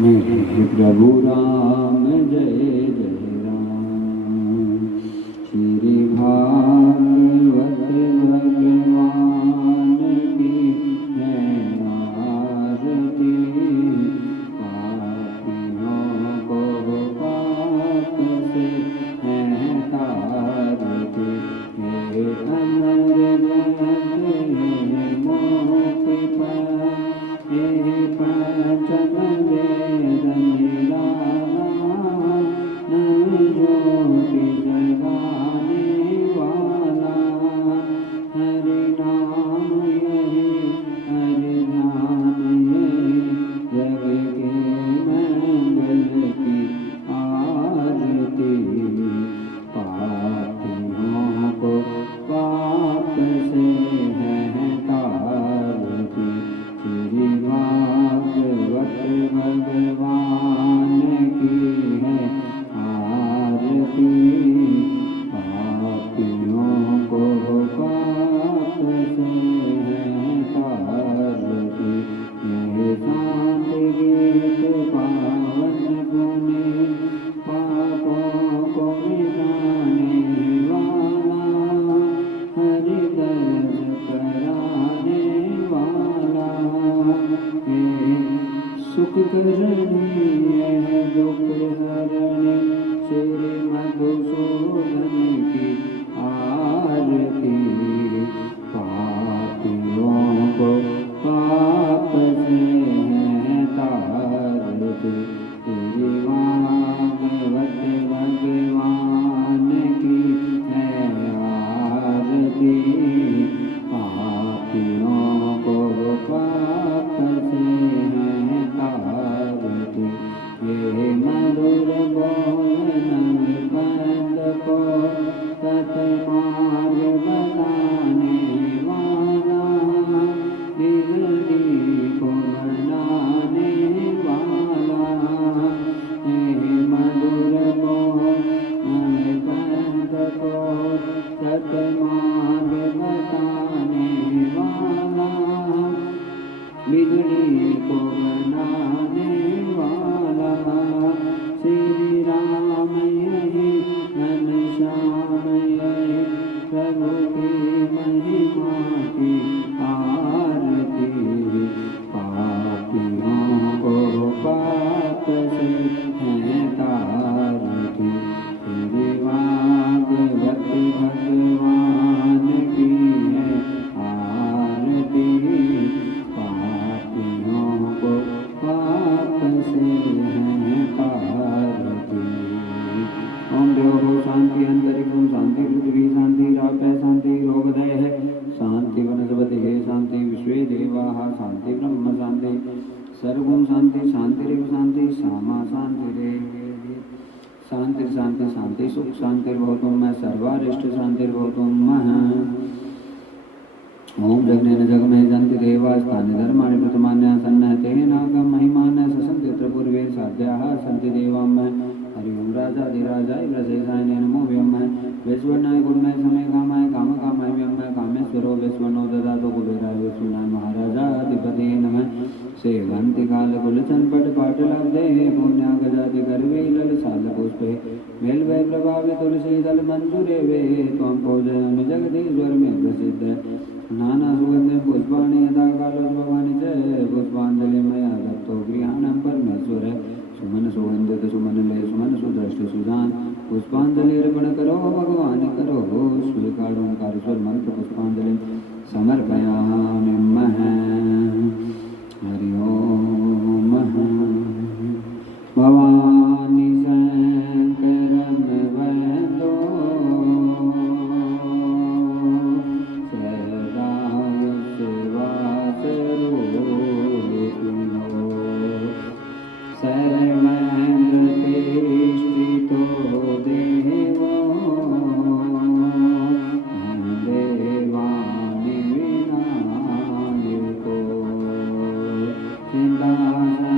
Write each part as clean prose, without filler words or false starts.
मेरे प्रभु राम जय जय राम। श्री भागवत भगवान की है आरती। पापियों को पाप से है तारती। हे अमर जगत मोक्ति पर हे पंचम वेद निराला। नव ज्योति जगाने वाला। हरि नाम यही हरि ध्यान यही जग के मंगल की आरती। पापियों को पाप से है तारती। श्री भागवत भगवान की है आरती। पापियों को पाप से है तारती। ये शांति गीत पावन गुनी पापों को मिटाने वाला। हरि दर्श कराने वाला। हे सुख करनी है दुख हरने श्री मधुसूदन की आरती। पापियों को पाप से है तारती। श्री भागवत भगवान की है आरती। पापियों को पाप से है तारती। ये मधुर बोल नवपद को सतमार्ग बताने वाला। बिगड़ी को बनाने वाला। हे मधुर बोल नवपद को सतमार्ग बताने वाला। बिगड़ी को बनाने वाला। श्री राम यही घनश्याम यही प्रभु की महिमा की आरती। पापियों को पाप से है तारती। श्री भागवत भगवान की है आरती। पापियों को पाप से है तारती। ओम देवो शांति अंतरिक्षं शांति पृथ्वी शांति रापय शांति रोगदय शांति वनस्पति शांति विश्वे देवाः शांति ब्रह्म शांति सर्वं शांति शांतिरेव शांति सामा शांतिरेव शांति शांति शांति सुख शांतिर्भवतु मैं सर्वारिष्ट शांतिर्भवतु मः। ओम जगनेन जगमे जन्ति देवास्तानि धर्माणि प्रथमान्यासन्नते नागं महिमानः ससन्ति यत्र पूर्वे साध्याः सन्ति देवां हरि ओम राजाधिराजाय प्रशेषाय नमो व्योमाय विश्वनाय गुरुनाय समय कामाय कामकामाय व्योमाय कामेश्वरो विश्वनो ददातो कुबेराय विश्वनाय महाराजाधिपते नमः। सेवन्ति कालकुलचन्पट पाटलाब्धे पुण्यागजाति गर्वे ललसालपुष्पे मेलवै प्रभावे तुलसी दल मंजूरे वे त्वं पूजयामि जगदीश्वर में प्रसिद्ध। नाना सुगंधि पुष्पाणि यदा कालोद्भवानि च पुष्पाञ्जलिमया दत्तो गृहाणां परमेश्वर। सुमन सुगंधित सुमन ले सुमन सुदृष्ट सुजान पुष्पांजलिर्पण करो भगवान करो स्वीकार। ओंकारेश्वर मंत्र पुष्पांजलि समर्पयामि मः। हरि ओम भवानी शंकरं वन्दो सदा शिवासरूपिणो सर्वप्रतिष्ठितो देवो देवानि विनायको चिन्तासन्तापहर्तारो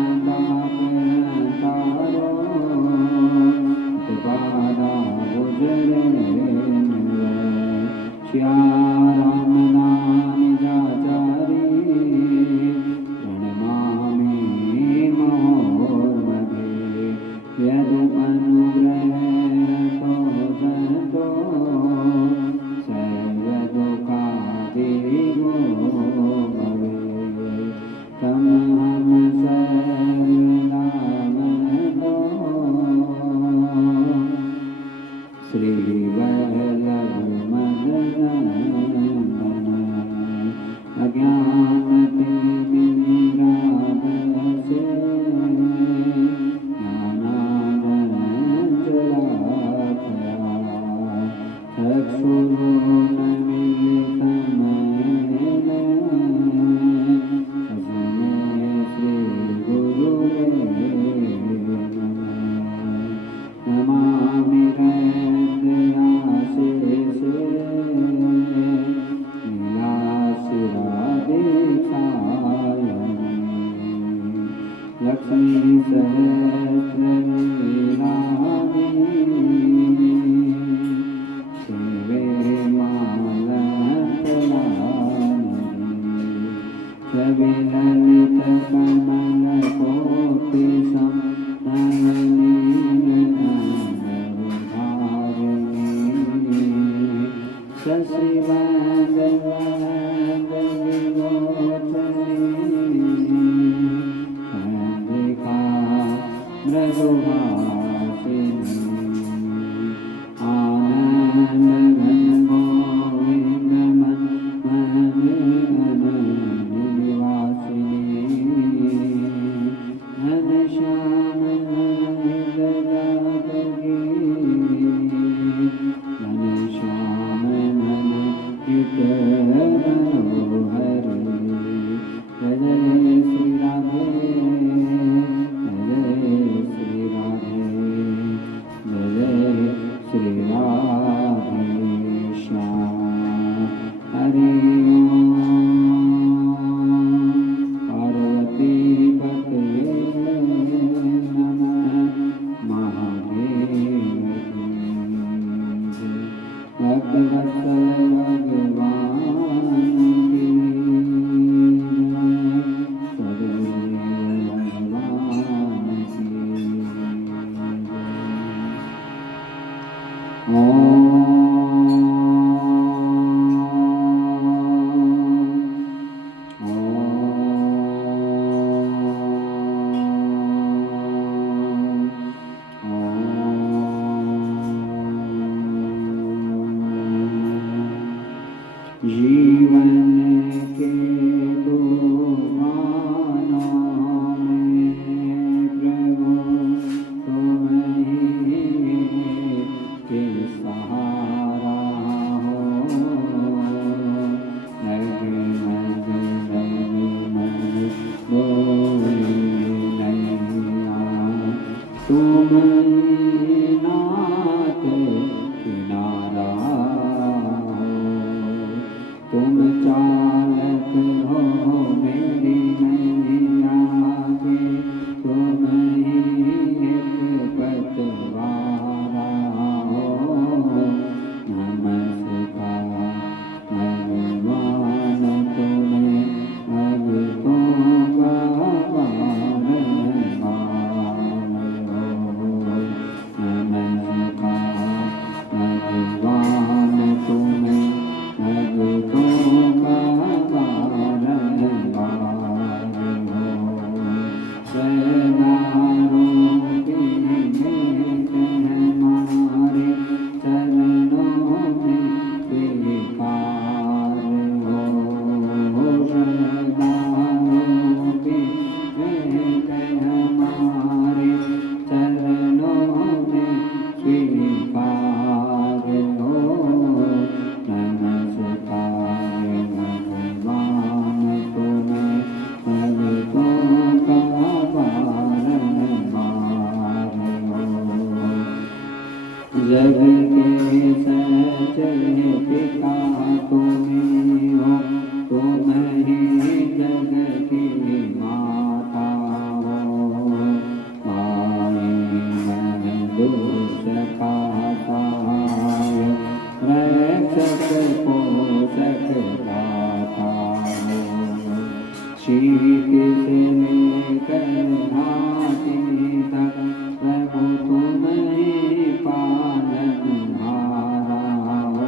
पालनहारा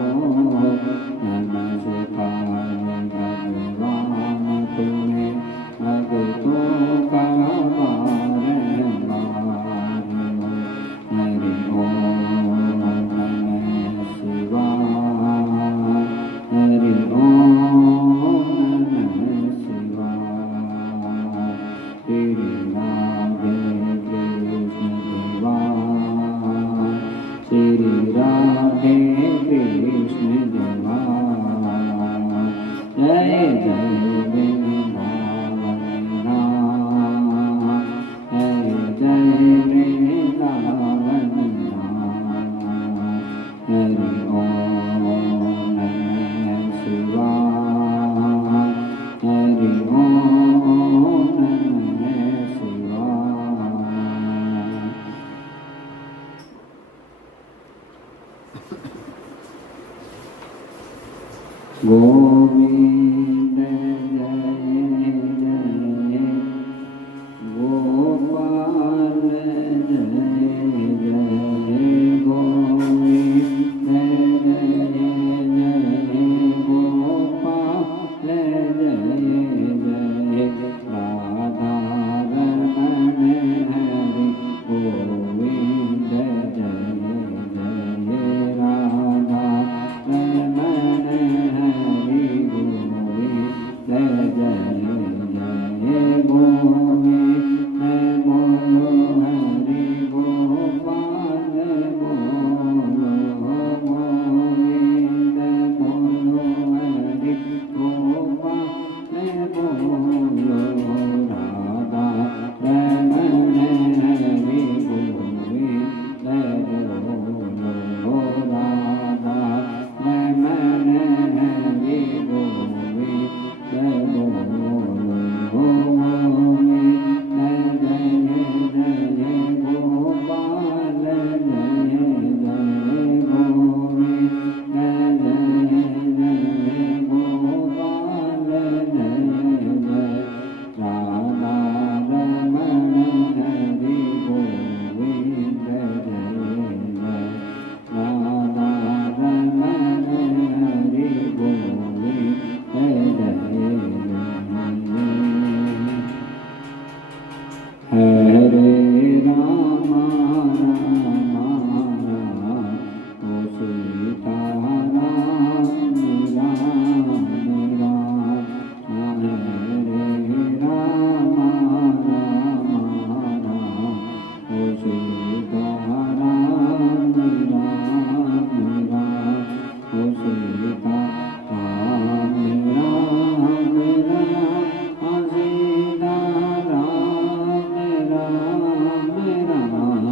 हो गोविंद जय जय गोपाल जय जय गोविंद जय जय गोपाल जय जय राधा रमण हरि गोविंद जय जय राधा रमण हरि गोविंद जय जय गोविंद बोलो हरि गोपाल बोलो गोविंद बोलो हरि गोपाल बोलो राधा रमण हरि गोविंद बोलो राधा रमण हरि गोविंद बोलो गोविंद जय जय गोपाल जय जय गोविंद जय जय गोपाल जय जय राधा रमण हरि गोविंद जय जय राधा रमण हरि गोविंद जय जय हरे राम राम राम ओ सीता राम राम राम हरे राम राम राम ओ सीता राम राम राम ओ सीता राम राम राम सीता राम राम राम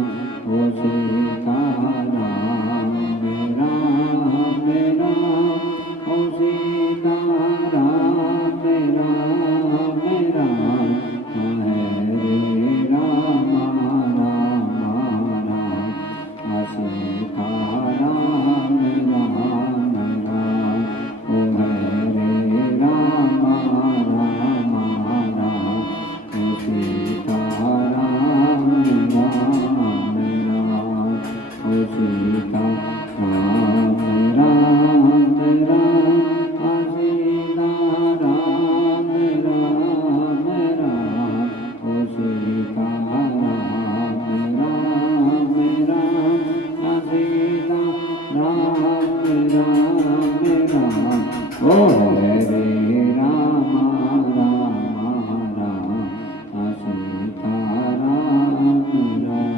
ओ सीता राम राम राम ओ सीता राम राम राम हरे राम राम राम सीता राम राम राम ओ हरे राम राम राम ओ सीता राम राम राम ओ सीता राम राम राम सीता राम राम राम ओ सीता राम राम राम सीता राम राम राम ओ हरे राम राम राम सीता राम राम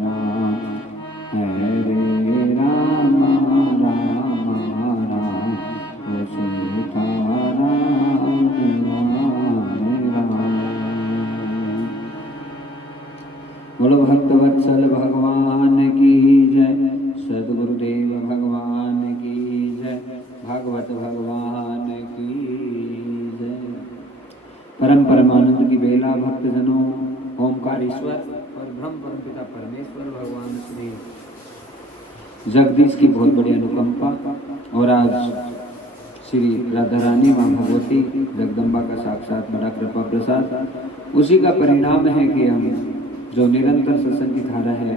राम हरे राम राम राम ओ सीता राम राम राम बोलो भक्तवत्सल भगवान की जय सद्गुरुदेव भगवान की जय भागवत भगवान की जय परम परमानंद की बेला भक्तजनों ओमकार ईश्वर और ब्रह्म परमपिता परमेश्वर भगवान श्री जगदीश की बहुत बड़ी अनुकंपा और आज श्री राधा रानी माँ भगवती जगदम्बा का साक्षात बड़ा कृपा प्रसाद उसी का परिणाम है कि हम जो निरंतर सत्संग की धारा है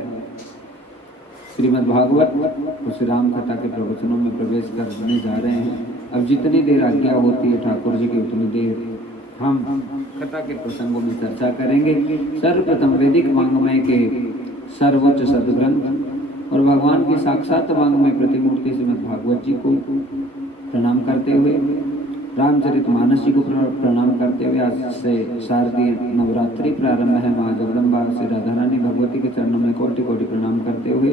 श्रीमद् भागवत उस राम कथा के प्रवचनों में प्रवेश करने जा रहे हैं। अब जितनी देर आज्ञा होती है ठाकुर जी की उतनी देर हम कथा के प्रसंगों में चर्चा करेंगे। सर्वप्रथम वैदिक वांग्मय के सर्वोच्च सदग्रंथ और भगवान की साक्षात वांग्मय प्रतिमूर्ति श्रीमद् भागवत जी को प्रणाम करते हुए रामचरितमानस जी को प्रणाम करते हुए आज से शारदीय नवरात्रि प्रारंभ है। माँ जगदम्बा श्री राधा रानी भगवती के चरणों में कोटि कोटि प्रणाम करते हुए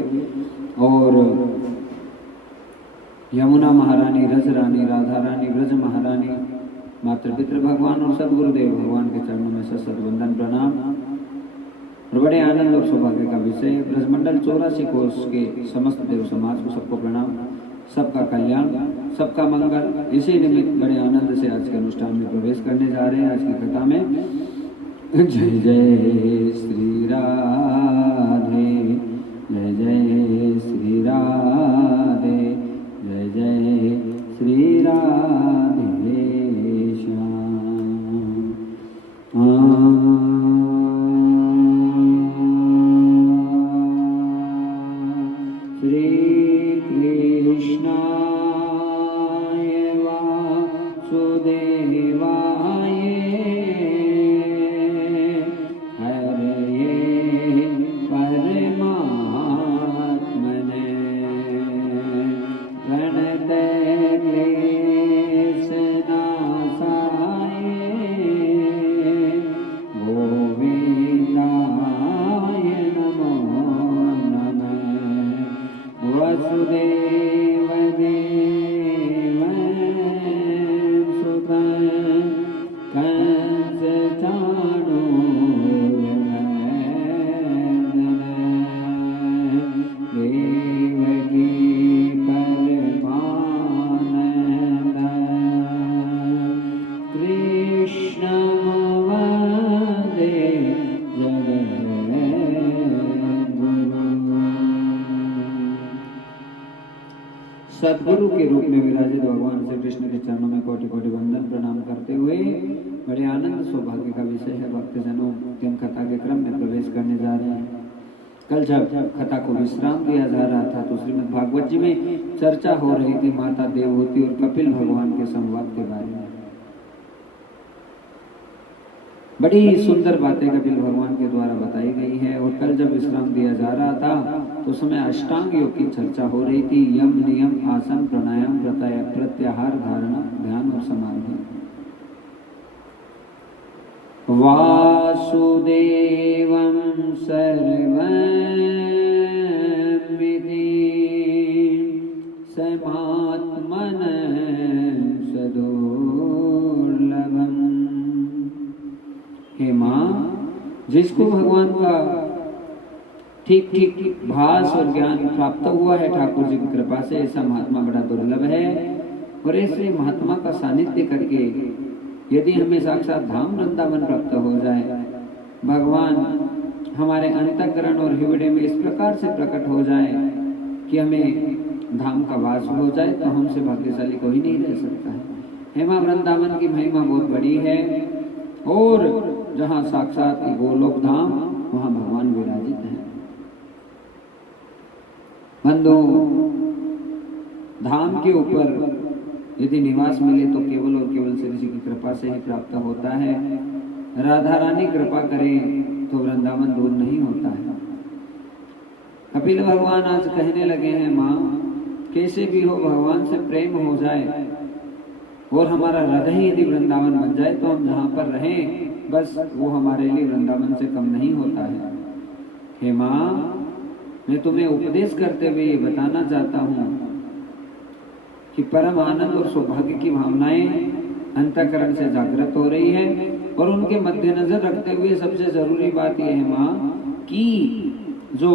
और यमुना महारानी, रज रानी, राधा रानी, ब्रज महारानी, मातृ पितृ भगवान और सदगुरुदेव भगवान के चरणों में सत वंदन प्रणाम। और बड़े आनंद और सौभाग्य का विषय ब्रजमंडल 84 कोष के समस्त देव समाज को सबको प्रणाम, सबका कल्याण, सबका मंगल। इसी निमित्त बड़े आनंद से आज के अनुष्ठान में प्रवेश करने जा रहे हैं। आज की कथा में जय जय श्री राधे, जय जय श्री राधे, जय जय श्री राधे। सद्गुरु के रूप में विराजित भगवान श्री कृष्ण के चरणों में कोटि कोटि वंदन प्रणाम करते हुए बड़े आनंद सौभाग्य का विषय है भक्तजनों कि हम कथा के क्रम में प्रवेश करने जा रहे हैं। कल जब कथा को विश्राम दिया जा रहा था तो श्रीमद् भागवत जी में चर्चा हो रही थी माता देवहूति और कपिल भगवान के संवाद के बारे में। बड़ी सुंदर बातें कपिल भगवान के द्वारा बताई गई है। और कल जब विश्राम दिया जा रहा था तो समय अष्टांग योग की चर्चा हो रही थी। यम नियम आसन प्राणायाम प्रत्याहार धारणा ध्यान और समाधि। वासुदेवं सर्वमिति समात्मनः सदुर्लभम्। हे माँ, जिसको भगवान का ठीक ठीक भास और ज्ञान प्राप्त हुआ है ठाकुर जी की कृपा से, ऐसा महात्मा बड़ा दुर्लभ है। और ऐसे महात्मा का सानिध्य करके यदि हमें साक्षात धाम वृंदावन प्राप्त हो जाए, भगवान हमारे अंतःकरण और हृदय में इस प्रकार से प्रकट हो जाए कि हमें धाम का वास हो जाए, तो हमसे भाग्यशाली कोई नहीं रह सकता है। हेमा वृंदावन की महिमा बहुत बड़ी है और जहाँ साक्षात गोलोक धाम, वहाँ भगवान विराजित हैं। बंधु, धाम के ऊपर यदि निवास मिले तो केवल और केवल श्री जी की कृपा से ही प्राप्त होता है। राधा रानी कृपा करें तो वृंदावन दूर नहीं होता है। कपिल भगवान आज कहने लगे हैं, माँ कैसे भी हो भगवान से प्रेम हो जाए और हमारा हृदय यदि वृंदावन बन जाए तो हम जहाँ पर रहें बस वो हमारे लिए वृंदावन से कम नहीं होता है। हे माँ, मैं तुम्हें उपदेश करते हुए ये बताना चाहता हूँ कि परम आनंद और सौभाग्य की भावनाएं अंतःकरण से जागृत हो रही है। और उनके मद्देनजर रखते हुए सबसे जरूरी बात यह है माँ कि जो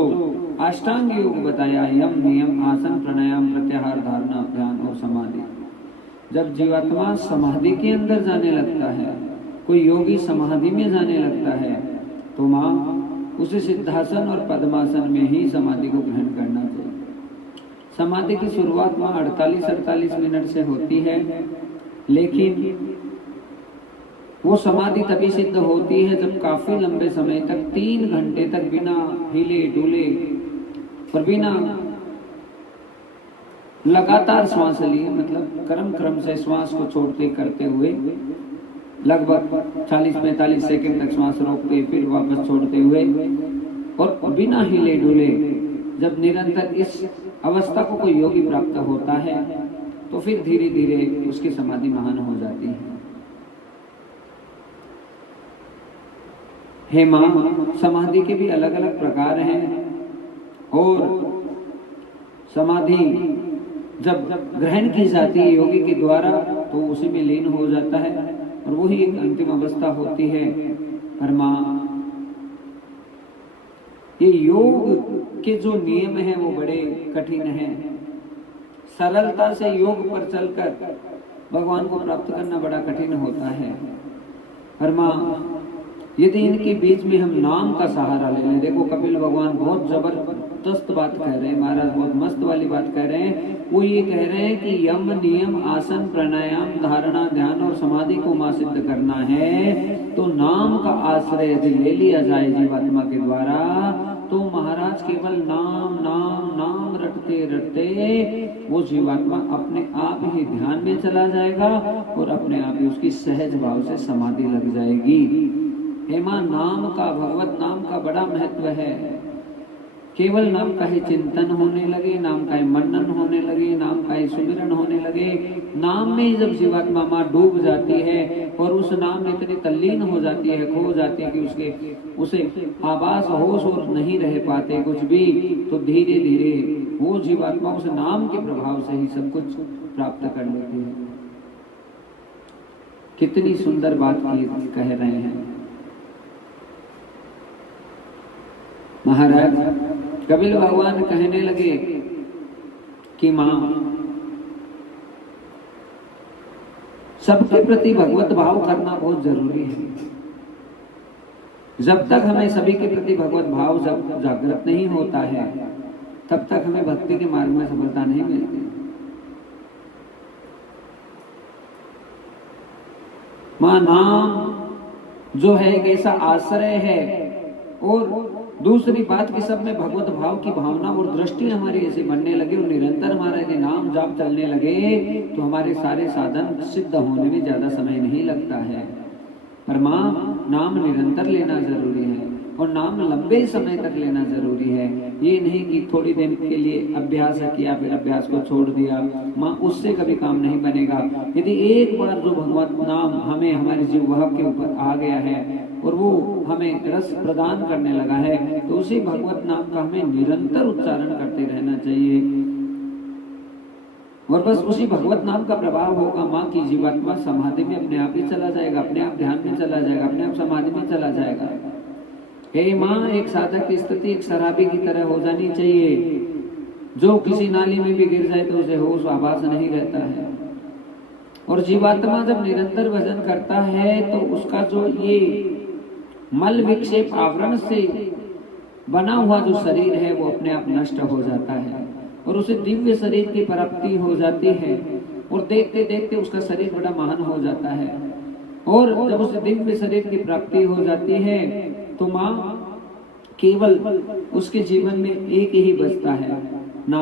अष्टांग योग बताया, यम नियम आसन प्राणायाम प्रत्याहार धारणा ध्यान और समाधि, जब जीवात्मा समाधि के अंदर जाने लगता है, कोई योगी समाधि में जाने लगता है, तो माँ उसे सिद्धासन और पद्मासन में ही समाधि को ग्रहण करना चाहिए। समाधि की शुरुआत वहाँ 48 मिनट से होती है, लेकिन वो समाधि तभी सिद्ध होती है जब काफी लंबे समय तक 3 घंटे तक बिना हिले डुले और बिना लगातार श्वास लिए, मतलब क्रम से श्वास को छोड़ते करते हुए लगभग 40-45 सेकंड तक श्वास रोकते फिर वापस छोड़ते हुए और बिना हिले डुले जब निरंतर इस अवस्था को कोई योगी प्राप्त होता है तो फिर धीरे धीरे उसकी समाधि महान हो जाती है। हे माँ, समाधि के भी अलग अलग प्रकार हैं और समाधि जब ग्रहण की जाती है योगी के द्वारा तो उसी में लीन हो जाता है और वही एक अंतिम अवस्था होती है। पर माँ, ये योग के जो नियम हैं वो बड़े कठिन हैं। सरलता से योग पर चलकर भगवान को प्राप्त करना बड़ा कठिन होता है। पर माँ, यदि इनके बीच में हम नाम का सहारा ले लें, देखो कपिल भगवान बहुत जबरदस्त बात कह रहे हैं, महाराज बहुत मस्त वाली बात कह रहे हैं। वो ये कह रहे हैं कि यम नियम आसन प्राणायाम धारणा ध्यान और समाधि को मां सिद्ध करना है तो नाम का आश्रय यदि ले लिया जाए जीवात्मा के द्वारा तो महाराज केवल नाम नाम नाम रटते रटते वो जीवात्मा अपने आप ही ध्यान में चला जाएगा और अपने आप ही उसकी सहज भाव से समाधि लग जाएगी। हे मां, नाम का, भगवत नाम का बड़ा महत्व है। केवल नाम का ही चिंतन होने लगे, नाम का ही मनन होने लगे, नाम का ही सुमिरन होने लगे, नाम में ही जब जीवात्मा मां डूब जाती है और उस नाम में इतनी तल्लीन हो जाती है, खो जाती है कि उसे आभास होश और नहीं रह पाते कुछ भी, तो धीरे धीरे वो जीवात्मा उस नाम के प्रभाव से ही सब कुछ प्राप्त कर लेती है। कितनी सुंदर बात कह रहे हैं महाराज। कपिल भगवान कहने लगे कि मां, सबके प्रति भगवत भाव करना बहुत जरूरी है। जब तक हमें सभी के प्रति भगवत भाव जब जागृत नहीं होता है तब तक हमें भक्ति के मार्ग में सफलता नहीं मिलती। मां नाम जो है एक ऐसा आश्रय है। और दूसरी बात कि सब में भगवत भाव की भावना और दृष्टि हमारी ऐसी बनने लगे और निरंतर हमारा यदि नाम जाप चलने लगे तो हमारे सारे साधन सिद्ध होने में ज्यादा समय नहीं लगता है। पर मां नाम निरंतर लेना जरूरी है और नाम लंबे समय तक लेना जरूरी है। ये नहीं कि थोड़ी देर के लिए अभ्यास किया फिर अभ्यास को छोड़ दिया, मां उससे कभी काम नहीं बनेगा। यदि एक बार जो भगवत नाम हमें हमारे जीव के ऊपर आ गया है और वो हमें रस प्रदान करने लगा है तो उसी भगवत नाम का हमें निरंतर उच्चारण करते रहना चाहिए। और बस उसी भगवत नाम का प्रभाव होगा, मां की जीवात्मा समाधि में अपने आप ही चला जाएगा, अपने आप ध्यान में चला जाएगा, अपने आप समाधि में चला जाएगा। हे मां, एक साधक की स्थिति एक शराबी की तरह हो जानी चाहिए, जो किसी नाली में भी गिर जाए तो उसे होश आभास नहीं रहता है। और जीवात्मा जब निरंतर भजन करता है तो उसका जो ये मल विक्षेप आवरण से बना हुआ जो शरीर है वो अपने आप नष्ट हो जाता है और उसे दिव्य शरीर की प्राप्ति हो जाती है। और देखते देखते उसका शरीर बड़ा महान हो जाता है। और जब उसे दिव्य शरीर की प्राप्ति हो जाती है तो मां केवल उसके जीवन में एक ही बचता है, ना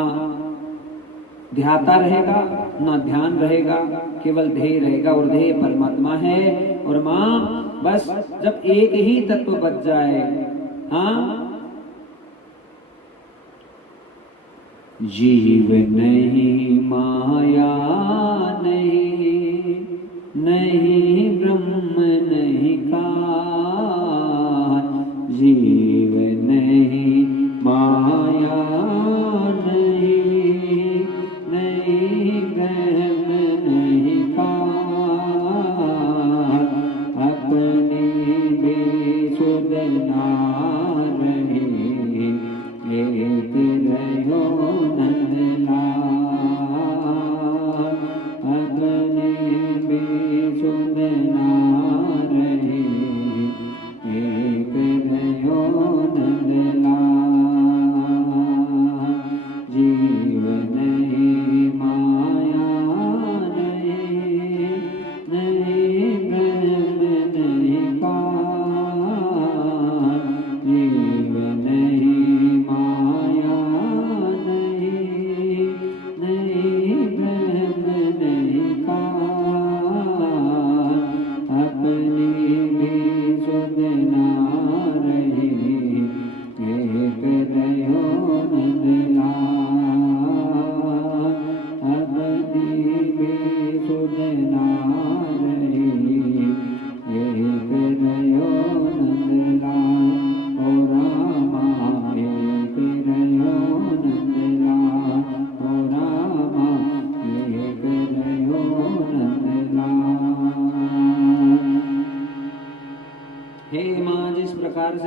ध्याता रहेगा ना ध्यान रहेगा, केवल ध्येय रहेगा और ध्येय परमात्मा है। और मां बस जब एक ही तत्व बच जाए, हाँ, जीव नहीं माया नहीं, नहीं ब्रह्म नहीं काल, जीव नहीं माया नहीं, नहीं ब्रह्म नहीं काल, अपने बेसुध नाम एक रहो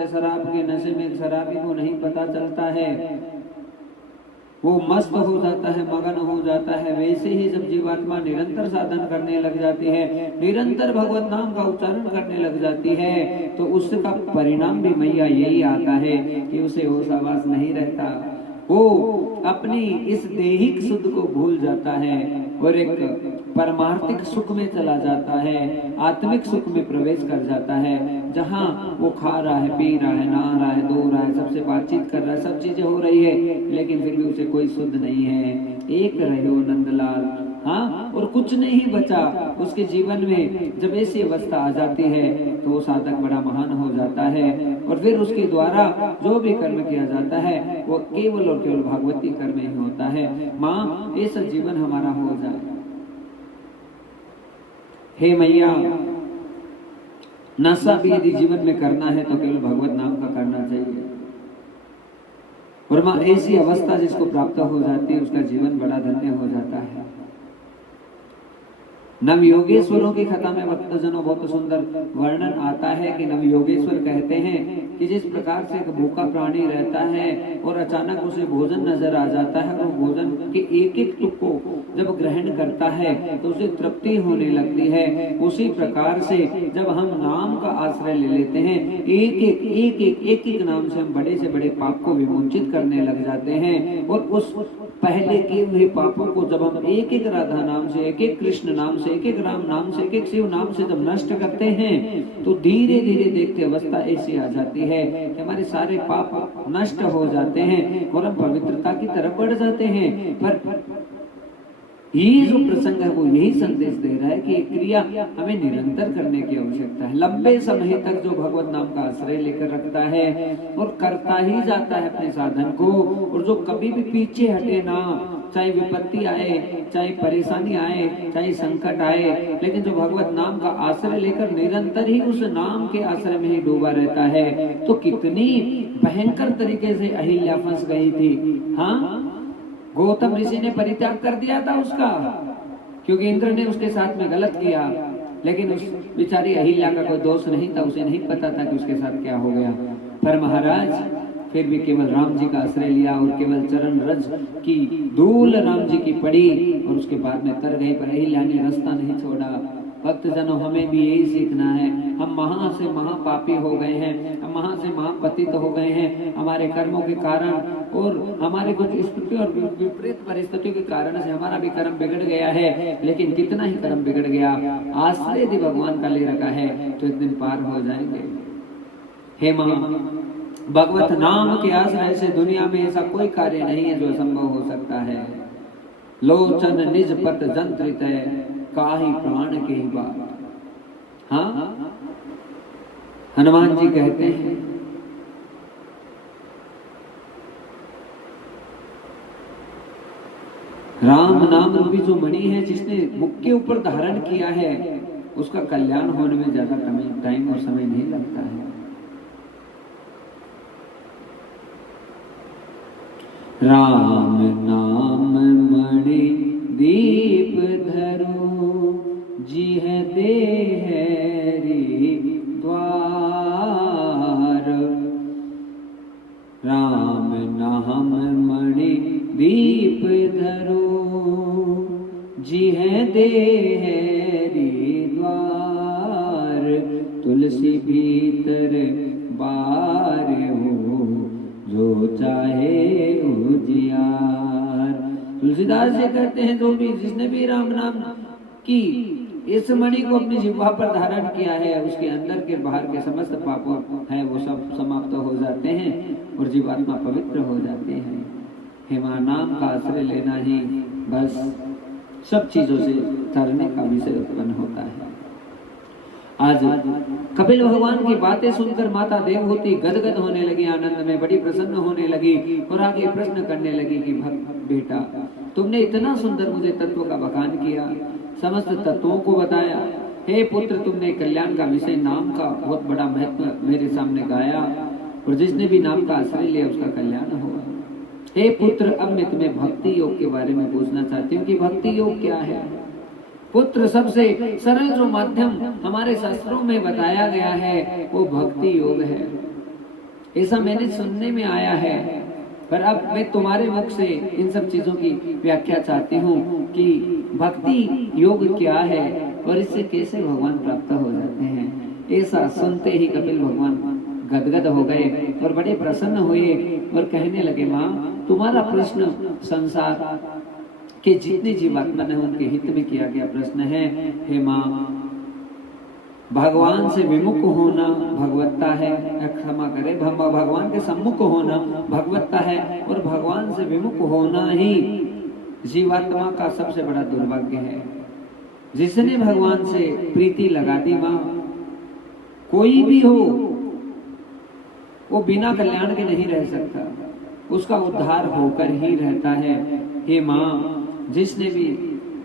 शराब के नशे में शराबी को नहीं पता चलता है, वो मस्त हो जाता है, मगन हो जाता है, वैसे ही जब जीवात्मा निरंतर साधन करने लग जाती है, निरंतर भगवत नाम का उच्चारण करने लग जाती है तो उसका परिणाम भी मैया यही आता है कि उसे होश आवास नहीं रहता, वो अपनी इस दैहिक सुध को भूल जाता है और एक परमार्थिक सुख में चला जाता है, आत्मिक सुख में प्रवेश कर जाता है, जहां वो खा रहा है, पी रहा है, नहा रहा है, धो रहा है, सबसे बातचीत कर रहा है, सब चीजें हो रही है, लेकिन फिर भी उसे कोई शुद्ध नहीं है। एक रहो नंदलाल, हाँ, और कुछ नहीं बचा उसके जीवन में। जब ऐसी अवस्था आ जाती है तो वो साधक बड़ा महान हो जाता है और फिर उसके द्वारा जो भी कर्म किया जाता है वो केवल और केवल भगवती कर्म ही होता है। माँ, ऐसा जीवन हमारा हो जाए। हे मैया, नशा भी यदि जीवन में करना है तो केवल भगवत नाम का करना चाहिए। और माँ, ऐसी अवस्था जिसको प्राप्त हो जाती है उसका जीवन बड़ा धन्य हो जाता है। नव योगेश्वरों की कथा में भक्तजनों बहुत सुंदर वर्णन आता है कि नव योगेश्वर कहते हैं कि जिस प्रकार से एक भूखा प्राणी रहता है और अचानक उसे भोजन नजर आ जाता है और भोजन के एक एक टुक को जब ग्रहण करता है तो उसे तृप्ति होने लगती है, उसी प्रकार से जब हम नाम का आश्रय ले लेते हैं, एक एक एक नाम से हम बड़े से बड़े पाप को विमोचित करने लग जाते हैं। और उस पहले किए हुए पापों को जब हम एक एक राधा नाम से, एक एक कृष्ण नाम से, एक एक राम नाम से, एक एक शिव नाम से जब नष्ट करते हैं तो धीरे धीरे देखते अवस्था ऐसी आ जाती है कि हमारे सारे पाप नष्ट हो जाते हैं और हम पवित्रता की तरफ बढ़ जाते हैं। पर ये जो प्रसंग है वो यही संदेश दे रहा है कि ये क्रिया हमें निरंतर करने की आवश्यकता है। लंबे समय तक जो भगवत नाम का आश्रय लेकर रखता है और करता ही जाता है अपने साधन को, और जो कभी भी पीछे हटे ना, चाहे विपत्ति आए, चाहे परेशानी आए, चाहे संकट आए, लेकिन जो भगवत नाम का आश्रय लेकर निरंतर ही उस नाम के आश्रय में ही डूबा रहता है, तो कितनी भयंकर तरीके से अहिल्या फंस गई थी। हाँ, गौतम ऋषि ने परित्याग कर दिया था उसका, क्योंकि इंद्र ने उसके साथ में गलत किया, लेकिन उस बेचारी अहिल्या का कोई दोष नहीं था, उसे नहीं पता था कि उसके साथ क्या हो गया। पर महाराज फिर भी केवल राम जी का आश्रय लिया और केवल चरण रज की धूल राम जी की पड़ी और उसके बाद में तर गई, पर अहिल्या ने रास्ता नहीं छोड़ा। भक्त जनों, हमें भी यही सीखना है। हम महा से महापापी हो गए हैं, हम महा से महापतित हो गए हैं हमारे कर्मों के कारण, और हमारे कुछ स्थिति और विपरीत परिस्थितियों के कारण से हमारा भी कर्म बिगड़ गया है। लेकिन कितना ही कर्म बिगड़ गया, आश्रय यदि भगवान का ले रखा है तो एक दिन पार हो जाएंगे। हे माँ, भगवत नाम के आश्रय से दुनिया में ऐसा कोई कार्य नहीं है जो असंभव हो सकता है। लोचन निज पत जंत्रित है, काहि प्राण के ही बात। हाँ, हनुमान जी कहते हैं राम नाम रूपी जो मणि है, जिसने मुख के ऊपर धारण किया है, उसका कल्याण होने में ज्यादा टाइम और समय नहीं लगता है। राम नाम मणि दीप धरो, जिह देह द्वार। राम नाम मणि दीप धरो, जिह देह द्वार। तुलसी भीतर बार हो, जो चाहे उजियार। तुलसीदास जी कहते हैं जो भी जिसने भी राम नाम की इस मणि को अपनी जिह्वा पर धारण किया है, उसके अंदर के बाहर के समस्त पाप हैं वो सब समाप्त हो जाते हैं और जीवात्मा पवित्र हो जाते हैं। हे मां, नाम का आश्रय लेना ही बस सब चीजों से तरने का विषय उत्पन्न होता है। आज कपिल भगवान की बातें सुनकर माता देवहूति गदगद होने लगी, आनंद में बड़ी प्रसन्न होने लगी और आगे प्रश्न करने लगी कि बेटा, तुमने इतना सुंदर मुझे तत्व का बखान किया, समस्त तत्वों को बताया। हे पुत्र, तुमने कल्याण का विषय नाम का बहुत बड़ा महत्व मेरे सामने गाया, और जिसने भी नाम का आश्रय लिया उसका कल्याण हुआ। हे पुत्र, अब मैं तुम्हें भक्ति योग के बारे में पूछना चाहती हूँ कि भक्ति योग क्या है। पुत्र, सबसे सरल जो माध्यम हमारे शास्त्रों में बताया गया है वो भक्ति योग है, ऐसा मैंने सुनने में आया है। पर अब मैं तुम्हारे मुख से इन सब चीजों की व्याख्या चाहती हूँ कि भक्ति योग क्या है और इससे कैसे भगवान प्राप्त हो जाते हैं। ऐसा सुनते ही कपिल भगवान गदगद हो गए और बड़े प्रसन्न हुए और कहने लगे, माँ, तुम्हारा प्रश्न संसार के जितने जीवात्मा है उनके हित में किया गया प्रश्न है। हे माँ, भगवान से विमुख होना भगवत्ता है, क्षमा करे, भगवान के सम्मुख होना भगवत्ता है, और भगवान से विमुख होना ही जीवात्मा का सबसे बड़ा दुर्भाग्य है। जिसने भगवान से प्रीति लगा दी, माँ, कोई भी हो वो बिना कल्याण के नहीं रह सकता, उसका उद्धार होकर ही रहता है। हे माँ, जिसने भी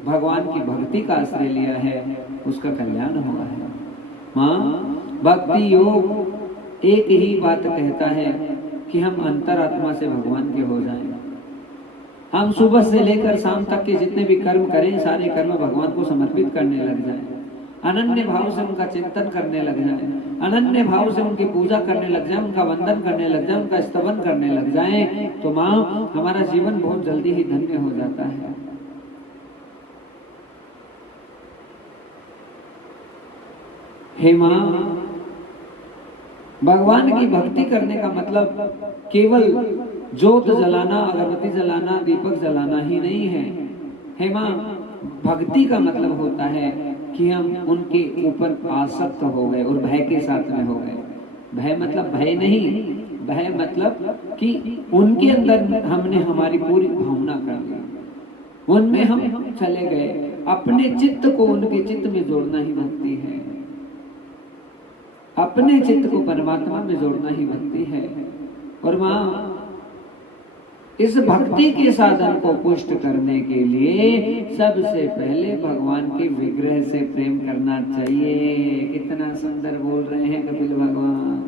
भगवान की भक्ति का आश्रय लिया है उसका कल्याण हुआ है। माँ, भक्ति योग एक ही बात कहता है कि हम अंतरात्मा से भगवान के हो जाएं। हम सुबह से लेकर शाम तक के जितने भी कर्म करें, सारे कर्म भगवान को समर्पित करने लग जाएं, अनन्य भाव से उनका चिंतन करने लग जाएं, अनन्य भाव से उनकी पूजा करने लग जाएं, उनका वंदन करने लग जाएं, उनका स्तवन करने लग जाएं, तो माँ, हमारा जीवन बहुत जल्दी ही धन्य हो जाता है। हे माँ, भगवान की भक्ति करने का मतलब केवल ज्योत जलाना, अगरबत्ती जलाना, दीपक जलाना ही नहीं है। हे माँ, भक्ति का मतलब होता है कि हम उनके ऊपर आसक्त हो गए और भय के साथ में हो गए। भय मतलब भय नहीं, भय मतलब कि उनके अंदर हमने हमारी पूरी भावना कर ली, उनमें हम चले गए। अपने चित्त को उनके चित्त में जोड़ना ही भक्ति है, अपने चित्त को परमात्मा में जोड़ना ही भक्ति है। और मां, इस भक्ति के साधन को पुष्ट करने के लिए सबसे पहले भगवान के विग्रह से प्रेम करना चाहिए। कितना सुंदर बोल रहे हैं कपिल भगवान।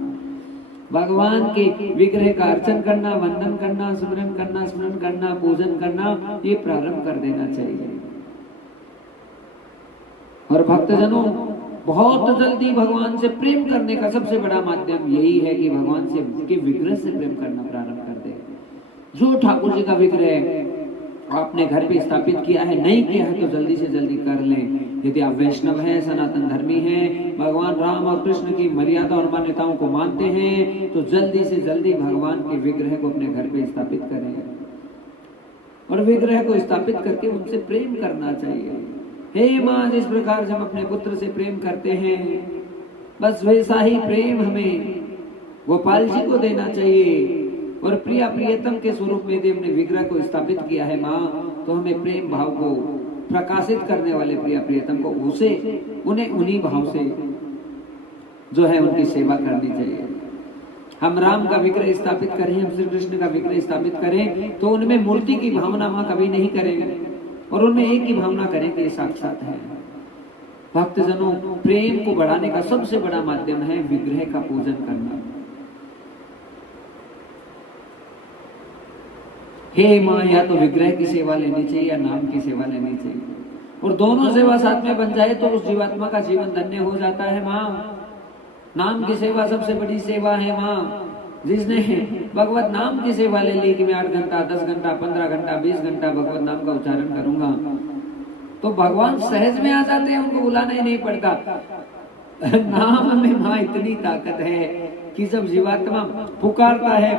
भगवान के विग्रह का अर्चन करना, वंदन करना, स्मरण करना, स्मरण करना, पूजन करना, ये प्रारंभ कर देना चाहिए। और भक्तजनों, बहुत जल्दी भगवान से प्रेम करने का सबसे बड़ा माध्यम यही है कि भगवान से के विग्रह से प्रेम करना प्रारंभ कर दे। जो ठाकुर जी का विग्रह आपने घर पे स्थापित किया है, नहीं किया है तो जल्दी से जल्दी कर लें। यदि आप वैष्णव हैं, सनातन धर्मी हैं, भगवान राम और कृष्ण की मर्यादा और मान्यताओं को मानते हैं, तो जल्दी से जल्दी भगवान के विग्रह को अपने घर पे स्थापित करें और विग्रह को स्थापित करके उनसे प्रेम करना चाहिए। हे माँ, जिस प्रकार से हम अपने पुत्र से प्रेम करते हैं, बस वैसा ही प्रेम हमें गोपाल जी को देना चाहिए। और प्रिया प्रियतम के स्वरूप में यदि हमने विग्रह को स्थापित किया है माँ, तो हमें प्रेम भाव को प्रकाशित करने वाले प्रिया प्रियतम को उन्हें उन्हीं भाव से जो है उनकी सेवा करनी चाहिए। हम राम का विग्रह स्थापित करें, हम श्री कृष्ण का विग्रह स्थापित करें, तो उनमें मूर्ति की भावना माँ कभी नहीं करेंगे और उनमें एक ही भावना करें कि साक्षात है। भक्तजनों, प्रेम को बढ़ाने का सबसे बड़ा माध्यम है विग्रह का पूजन करना। हे माँ, या तो विग्रह की सेवा लेनी चाहिए या नाम की सेवा लेनी चाहिए, और दोनों सेवा साथ में बन जाए तो उस जीवात्मा का जीवन धन्य हो जाता है माँ। नाम की सेवा सबसे बड़ी सेवा है माँ। जिसने भगवत नाम की सेवा ले ली कि मैं 8 घंटा, 10 घंटा, 15 घंटा, 20 घंटा भगवत नाम का उच्चारण करूंगा, तो भगवान सहज में आ जाते हैं, उनको बुलाना ही नहीं पड़ता। नाम में माँ इतनी ताकत है कि जब जीवात्मा पुकारता है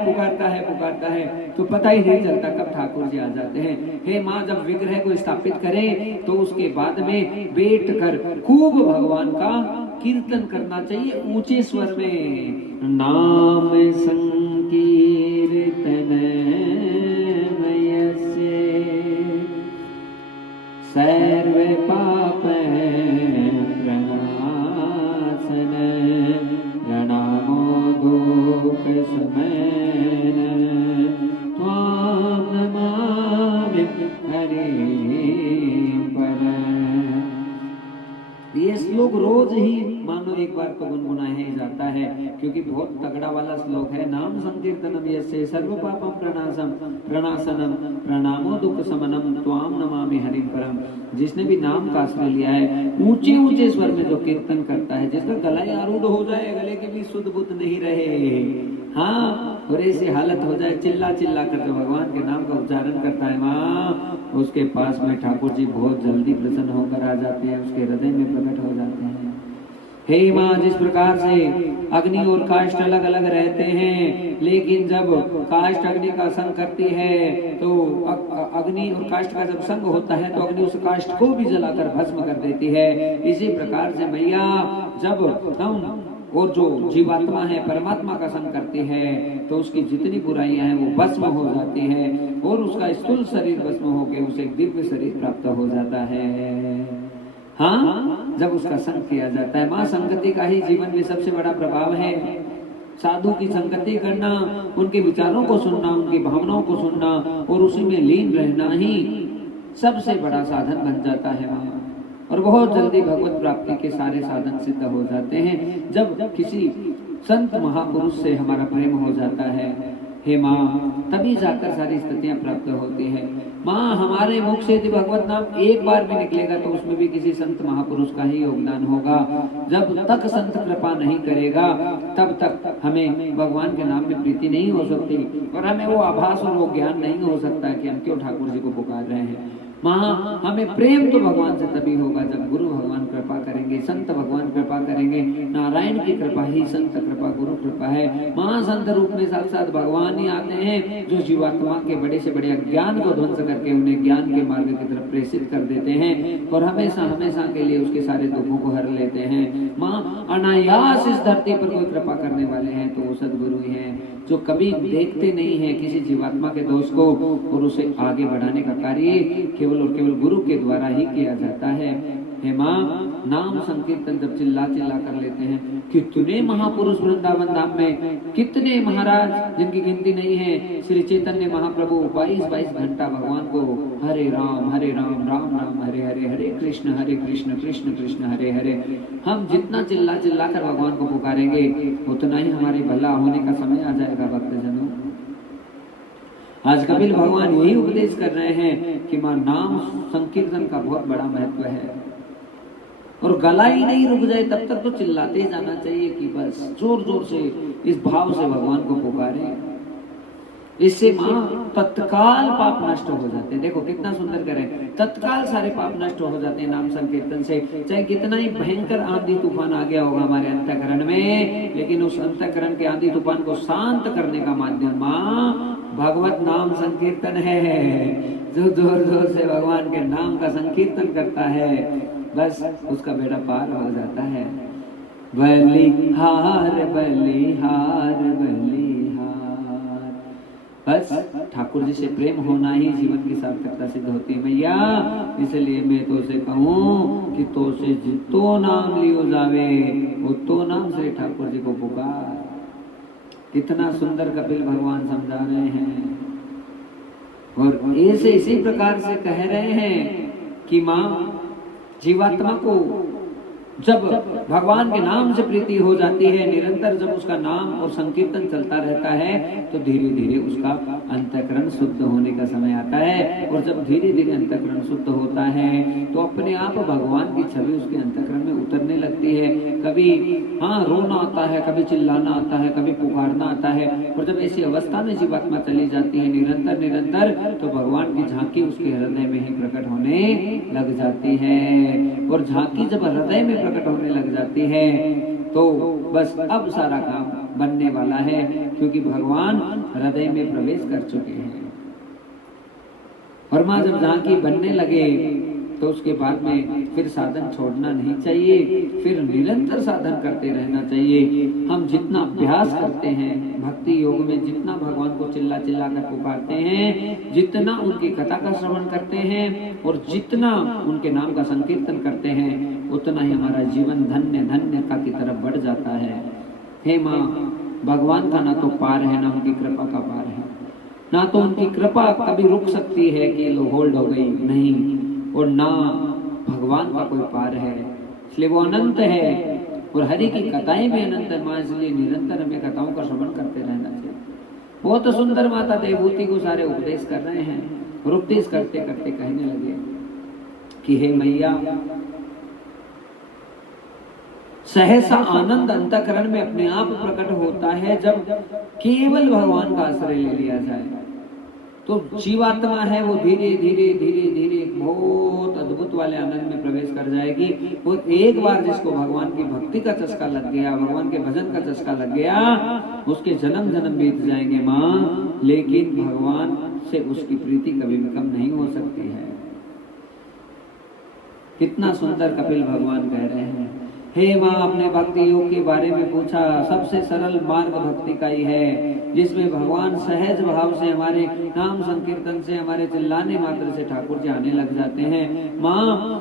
तो पता ही नहीं चलता कब ठाकुर जी आ जाते हैं। हे माँ, जब विग्रह को स्थापित करें तो उसके बाद में बैठ कर खूब भगवान का कीर्तन करना चाहिए ऊंचे स्वर में। नाम संकीर्तन मयस्य सर्व पाप ये श्लोक रोज ही मानो एक बार तो गुनगुनाया ही जाता है, क्योंकि बहुत तगड़ा वाला श्लोक है। नाम संकीर्तनम यस्य सर्व पापम प्रणाशनम प्रणामो दुख समनम त्वाम नमामि हरिम परम। जिसने भी नाम का आश्रय लिया है, ऊंचे ऊंचे स्वर में जो कीर्तन करता है, जिसका गला आरूढ़ हो जाए, गले के भी शुद्ध बुद्ध नहीं रहे, हाँ, और ऐसी हालत हो जाए, चिल्ला चिल्ला कर जो भगवान के नाम का उच्चारण करता है माँ, उसके पास में ठाकुर जी बहुत जल्दी प्रसन्न होकर आ जाते हैं, उसके हृदय में प्रकट हो जाते हैं। हे माँ, जिस प्रकार से अग्नि और काष्ठ अलग अलग रहते हैं, लेकिन जब काष्ठ अग्नि का संग करती है तो अग्नि और काष्ठ का जब संग होता है तो अग्नि उस काष्ठ को भी जलाकर भस्म कर देती है। इसी प्रकार से मैया, जब हम और जो जीवात्मा है परमात्मा का संग करती है तो उसकी जितनी बुराइयां हैं वो भस्म हो जाती है और उसका स्थूल शरीर भस्म होकर उसे एक दिव्य शरीर प्राप्त हो जाता है। हाँ, जब उसका संग किया जाता है। माँ, संगति का ही जीवन में सबसे बड़ा प्रभाव है। साधु की संगति करना, उनके विचारों को सुनना, उनकी भावनाओं को सुनना और उसी में लीन रहना ही सबसे बड़ा साधन बन जाता है माँ। और बहुत जल्दी भगवत प्राप्ति के सारे साधन सिद्ध हो जाते हैं जब किसी संत महापुरुष से हमारा प्रेम हो जाता है। हे माँ, तभी जाकर सारी स्थितियां प्राप्त होती है। माँ, हमारे मुख से यदि भगवत नाम एक बार भी निकलेगा तो उसमें भी किसी संत महापुरुष का ही योगदान होगा। जब तक संत कृपा नहीं करेगा तब तक हमें भगवान के नाम में प्रीति नहीं हो सकती और हमें वो आभास और वो ज्ञान नहीं हो सकता कि हम क्यों ठाकुर जी को पुकार रहे हैं। माँ हमें प्रेम तो भगवान से तभी होगा जब गुरु भगवान कृपा करेंगे, संत भगवान कृपा करेंगे। नारायण की कृपा ही संत कृपा, गुरु कृपा है। माँ संत रूप में साक्षात भगवान ही आते हैं, जो जीवात्मा के बड़े से बड़े अज्ञान को ध्वंस करके उन्हें ज्ञान के मार्ग की तरफ प्रेषित कर देते हैं और हमेशा हमेशा के लिए उसके सारे दुखों को हर लेते हैं। माँ अनायास इस धरती पर कोई कृपा करने वाले हैं तो वो सदगुरु ही हैं, जो कभी देखते नहीं है किसी जीवात्मा के दोष को और उसे आगे बढ़ाने का कार्य केवल और केवल गुरु के द्वारा ही किया जाता है। हे माँ, नाम संकीर्तन जब चिल्ला चिल्ला कर लेते हैं, कितने महापुरुष वृंदावन धाम में, कितने महाराज जिनकी गिनती नहीं है। श्री चैतन्य महाप्रभु 22-22 घंटा भगवान को हरे राम राम राम हरे हरे, हरे कृष्ण कृष्ण कृष्ण हरे हरे। हम जितना चिल्ला चिल्ला कर भगवान को पुकारेंगे उतना ही हमारे भला होने का समय आ जाएगा भक्तजनों। आज कपिल भगवान यही उपदेश कर रहे हैं कि मां नाम संकीर्तन का बहुत बड़ा महत्व है और गला ही नहीं रुक जाए तब तक तो चिल्लाते ही जाना चाहिए कि बस जोर जोर से इस भाव से भगवान को पुकारे। इससे मां तत्काल पाप नष्ट हो जाते हैं। देखो कितना सुंदर करें, तत्काल सारे पाप नष्ट हो जाते हैं नाम संकीर्तन से। चाहे कितना ही भयंकर आंधी तूफान आ गया होगा हमारे अंतःकरण में, लेकिन उस अंतःकरण के आंधी तूफान को शांत करने का माध्यम मां भगवत नाम संकीर्तन है। जो जोर जोर से भगवान के नाम का संकीर्तन करता है बस उसका बेड़ा पार हो जाता है। बलिहार बलिहार बलिहार, बस ठाकुर जी से प्रेम होना ही जीवन की सार्थकता सिद्ध होती है मैया। इसलिए मैं तो से कहूँ कि तो से जितो नाम लियो जावे वो तो नाम से ठाकुर जी को पुकार। कितना सुंदर कपिल भगवान समझा रहे हैं और ऐसे इसी प्रकार से कह रहे हैं कि माँ जीवात्मा को जब भगवान के नाम से प्रीति हो जाती है, निरंतर जब उसका नाम और संकीर्तन चलता रहता है तो धीरे धीरे उसका अंतःकरण शुद्ध होने का समय आता है। और जब धीरे धीरे अंतःकरण शुद्ध होता है तो अपने आप भगवान की छवि उसके अंतःकरण में उतरने लगती है। कभी हाँ रोना आता है, कभी चिल्लाना आता है, कभी पुकारना आता है। और जब ऐसी अवस्था में जीवात्मा चली जाती है निरंतर निरंतर तो भगवान की झांकी उसके हृदय में ही प्रकट होने लग जाती है। और झांकी जब हृदय में प्रकट होने लग जाती है तो बस अब सारा काम बनने वाला है, क्योंकि भगवान हृदय में प्रवेश कर चुके हैं। और मां जब झांकी बनने लगे तो उसके बाद में फिर साधन छोड़ना नहीं चाहिए, फिर निरंतर साधन करते रहना चाहिए। हम जितना अभ्यास करते हैं भक्ति योग में, जितना भगवान को चिल्ला चिल्ला कर पुकारते हैं, जितना उनकी कथा का श्रवण करते हैं और जितना उनके नाम का संकीर्तन करते हैं, उतना ही हमारा जीवन धन्य धन्यता की तरफ बढ़ जाता है। हे माँ, भगवान का ना तो पार है ना उनकी कृपा का पार है, ना तो उनकी कृपा कभी रुक सकती है कि लो होल्ड हो गई, नहीं, और ना भगवान का कोई पार है। इसलिए वो अनंत है और हरि की कथाएं भी अनंत है माँ, इसलिए निरंतर हमें कथाओं का श्रवण करते रहना चाहिए। बहुत सुंदर माता देवभूति को सारे उपदेश कर रहे हैं और उपदेश करते करते कहने लगे कि हे मैया, सहसा आनंद अंतःकरण में अपने आप प्रकट होता है जब केवल भगवान का आश्रय ले लिया जाए। तो जीवात्मा है वो धीरे धीरे धीरे धीरे बहुत अद्भुत वाले आनंद में प्रवेश कर जाएगी। वो एक बार जिसको भगवान की भक्ति का चस्का लग गया, भगवान के भजन का चस्का लग गया, उसके जन्म जन्म बीत जाएंगे माँ, लेकिन भगवान से उसकी प्रीति कभी भी कम नहीं हो सकती है। कितना सुंदर कपिल भगवान कह रहे हैं। हे माँ, अपने भक्ति योग के बारे में पूछा। सबसे सरल मार्ग भक्ति का ही है, जिसमें भगवान सहज भाव से हमारे नाम संकीर्तन से, हमारे चिल्लाने मात्र से ठाकुर जी आने लग जाते हैं। माँ,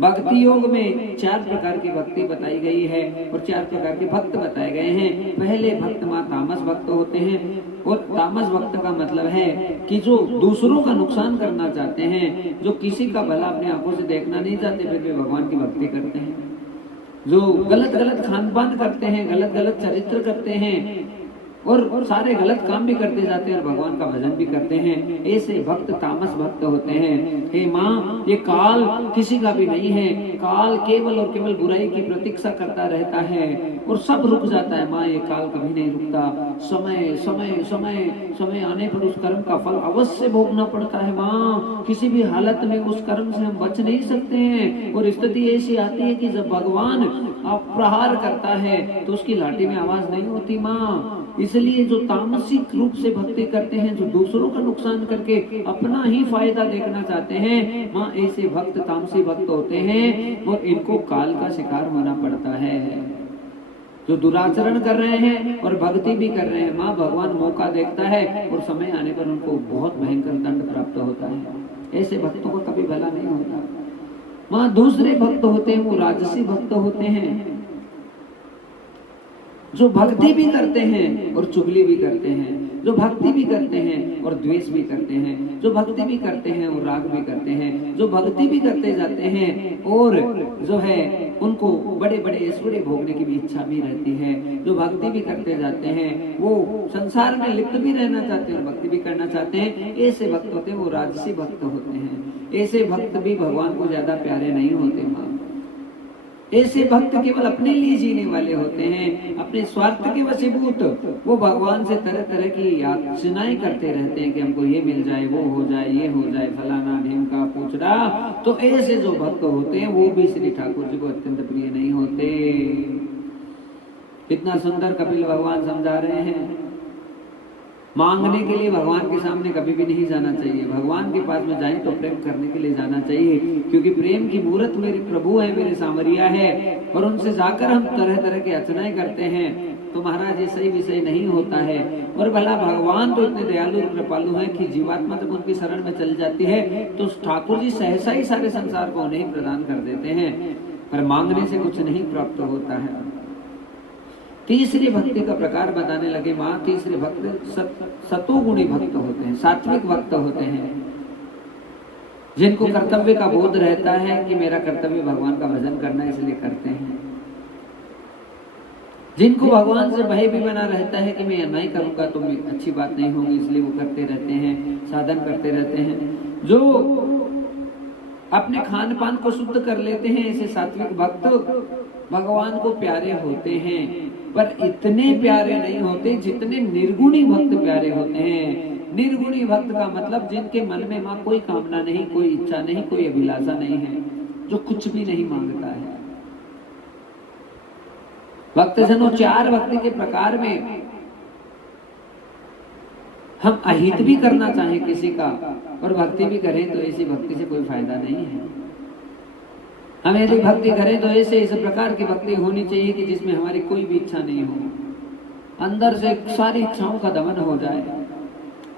भक्ति योग में 4 प्रकार की भक्ति बताई गई है और 4 प्रकार के भक्त बताए गए हैं। पहले भक्त माँ तामस भक्त होते हैं और तामस भक्त का मतलब है कि जो दूसरों का नुकसान करना चाहते हैं, जो किसी का भला अपनी आंखों से देखना नहीं चाहते, फिर भी भगवान की भक्ति करते हैं। जो गलत गलत खान पान करते हैं, गलत गलत चरित्र करते हैं और सारे गलत काम भी करते जाते हैं और भगवान का भजन भी करते हैं, ऐसे भक्त तामस भक्त होते हैं। हे माँ, ये काल किसी का भी नहीं है, काल केवल और केवल बुराई की प्रतीक्षा करता रहता है। और सब रुक जाता है। माँ ये काल कभी नहीं रुकता, समय समय समय समय आने पर उस कर्म का फल अवश्य भोगना पड़ता है। माँ किसी भी हालत में उस कर्म से हम बच नहीं सकते हैं। और स्थिति ऐसी आती है कि जब भगवान प्रहार करता है तो उसकी लाठी में आवाज नहीं होती माँ। इसलिए जो तामसिक रूप से भक्ति करते हैं, जो दूसरों का नुकसान करके अपना ही फायदा देखना चाहते हैं, माँ ऐसे भक्त तामसी भक्त होते हैं और इनको काल का शिकार होना पड़ता है। जो दुराचरण कर रहे हैं और भक्ति भी कर रहे हैं, माँ भगवान मौका देखता है और समय आने पर उनको बहुत भयंकर दंड प्राप्त होता है। ऐसे भक्तों को कभी भला नहीं होता। माँ दूसरे भक्त होते हैं वो राजसी भक्त होते हैं, जो भक्ति भी करते हैं और चुगली भी करते हैं, जो भक्ति भी करते हैं और द्वेष भी करते हैं, जो भक्ति भी करते हैं और राग भी करते हैं, जो भक्ति भी करते जाते हैं और जो है उनको बड़े बड़े ऐश्वर्य भोगने की भी इच्छा भी रहती है, जो भक्ति भी करते जाते हैं वो संसार में लिप्त भी रहना चाहते हैं और भक्ति भी करना चाहते हैं। ऐसे भक्त होते हैं वो राजसी भक्त होते हैं। ऐसे भक्त भी भगवान को ज्यादा प्यारे नहीं होते माँ। ऐसे भक्त केवल अपने लिए जीने वाले होते हैं, अपने स्वार्थ के वशीभूत वो भगवान से तरह तरह की याचनाएं करते रहते हैं कि हमको ये मिल जाए, वो हो जाए, ये हो जाए, फलाना ढीमका पूछड़ा। तो ऐसे जो भक्त होते हैं वो भी श्री ठाकुर जी को अत्यंत प्रिय नहीं होते। कितना सुंदर कपिल भगवान समझा रहे हैं। मांगने के लिए भगवान के सामने कभी भी नहीं जाना चाहिए। भगवान के पास में जाएं तो प्रेम करने के लिए जाना चाहिए, क्योंकि प्रेम की मूर्त मेरे प्रभु है, मेरे सांवरिया है। और उनसे जाकर हम तरह तरह की अर्चनाएं करते हैं तो महाराज ये सही विषय नहीं होता है। और भला भगवान तो इतने दयालु और कृपालु हैं कि जीवात्मा जब उनकी शरण में चल जाती है तो ठाकुर जी सहसा ही सारे संसार को उन्हें प्रदान कर देते हैं। पर मांगने से कुछ नहीं प्राप्त होता है। तीसरी भक्ति का प्रकार बताने लगे माँ। तीसरे भक्त सतोगुणी भक्त होते हैं, सात्विक भक्त होते हैं, जिनको कर्तव्य का बोध रहता है कि मेरा कर्तव्य भगवान का भजन करना, इसलिए करते हैं। जिनको भगवान से भय भी बना रहता है कि मैं नहीं करूंगा तो अच्छी बात नहीं होगी, इसलिए वो करते रहते हैं, साधन करते रहते हैं। जो अपने खान पान को शुद्ध कर लेते हैं, ऐसे सात्विक भक्त भगवान को प्यारे होते हैं, पर इतने प्यारे नहीं होते जितने निर्गुणी भक्त प्यारे होते हैं। निर्गुणी भक्त का मतलब जिनके मन में मां कोई कामना नहीं, कोई इच्छा नहीं, कोई अभिलाषा नहीं है, जो कुछ भी नहीं मांगता है। भक्तजनों, चार भक्ति के प्रकार में हम अहित भी करना चाहें किसी का और भक्ति भी करें तो ऐसी भक्ति से कोई फायदा नहीं है। हम यदि भक्ति करें तो ऐसे इस प्रकार की भक्ति होनी चाहिए कि जिसमें हमारी कोई भी इच्छा नहीं हो, अंदर से सारी इच्छाओं का दमन हो जाए।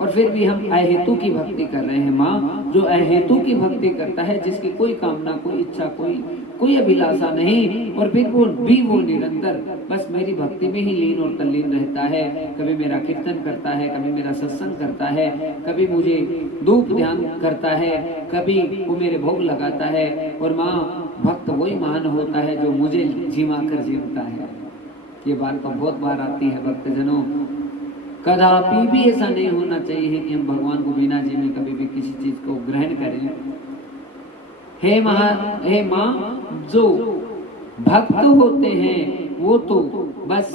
और फिर भी हम अहेतु की भक्ति कर रहे हैं माँ। जो अहेतु की भक्ति करता है, जिसकी कोई कामना, कोई इच्छा, कोई अभिलाषा नहीं, और फिर वो निरंतर बस मेरी भक्ति में ही लीन और तल्लीन रहता है। कभी मेरा कीर्तन करता है, कभी मेरा सत्संग करता है, कभी मुझे धूप ध्यान करता है, कभी वो मेरे भोग लगाता है। और माँ, भक्त वही महान होता है जो मुझे जिमा कर जीवता है। ये बात तो बहुत बार आती है भक्तजनों। कदापि भी ऐसा नहीं होना चाहिए कि हम भगवान को बिना जी में कभी भी किसी चीज को ग्रहण करें। हे माँ, जो भक्त होते हैं वो तो बस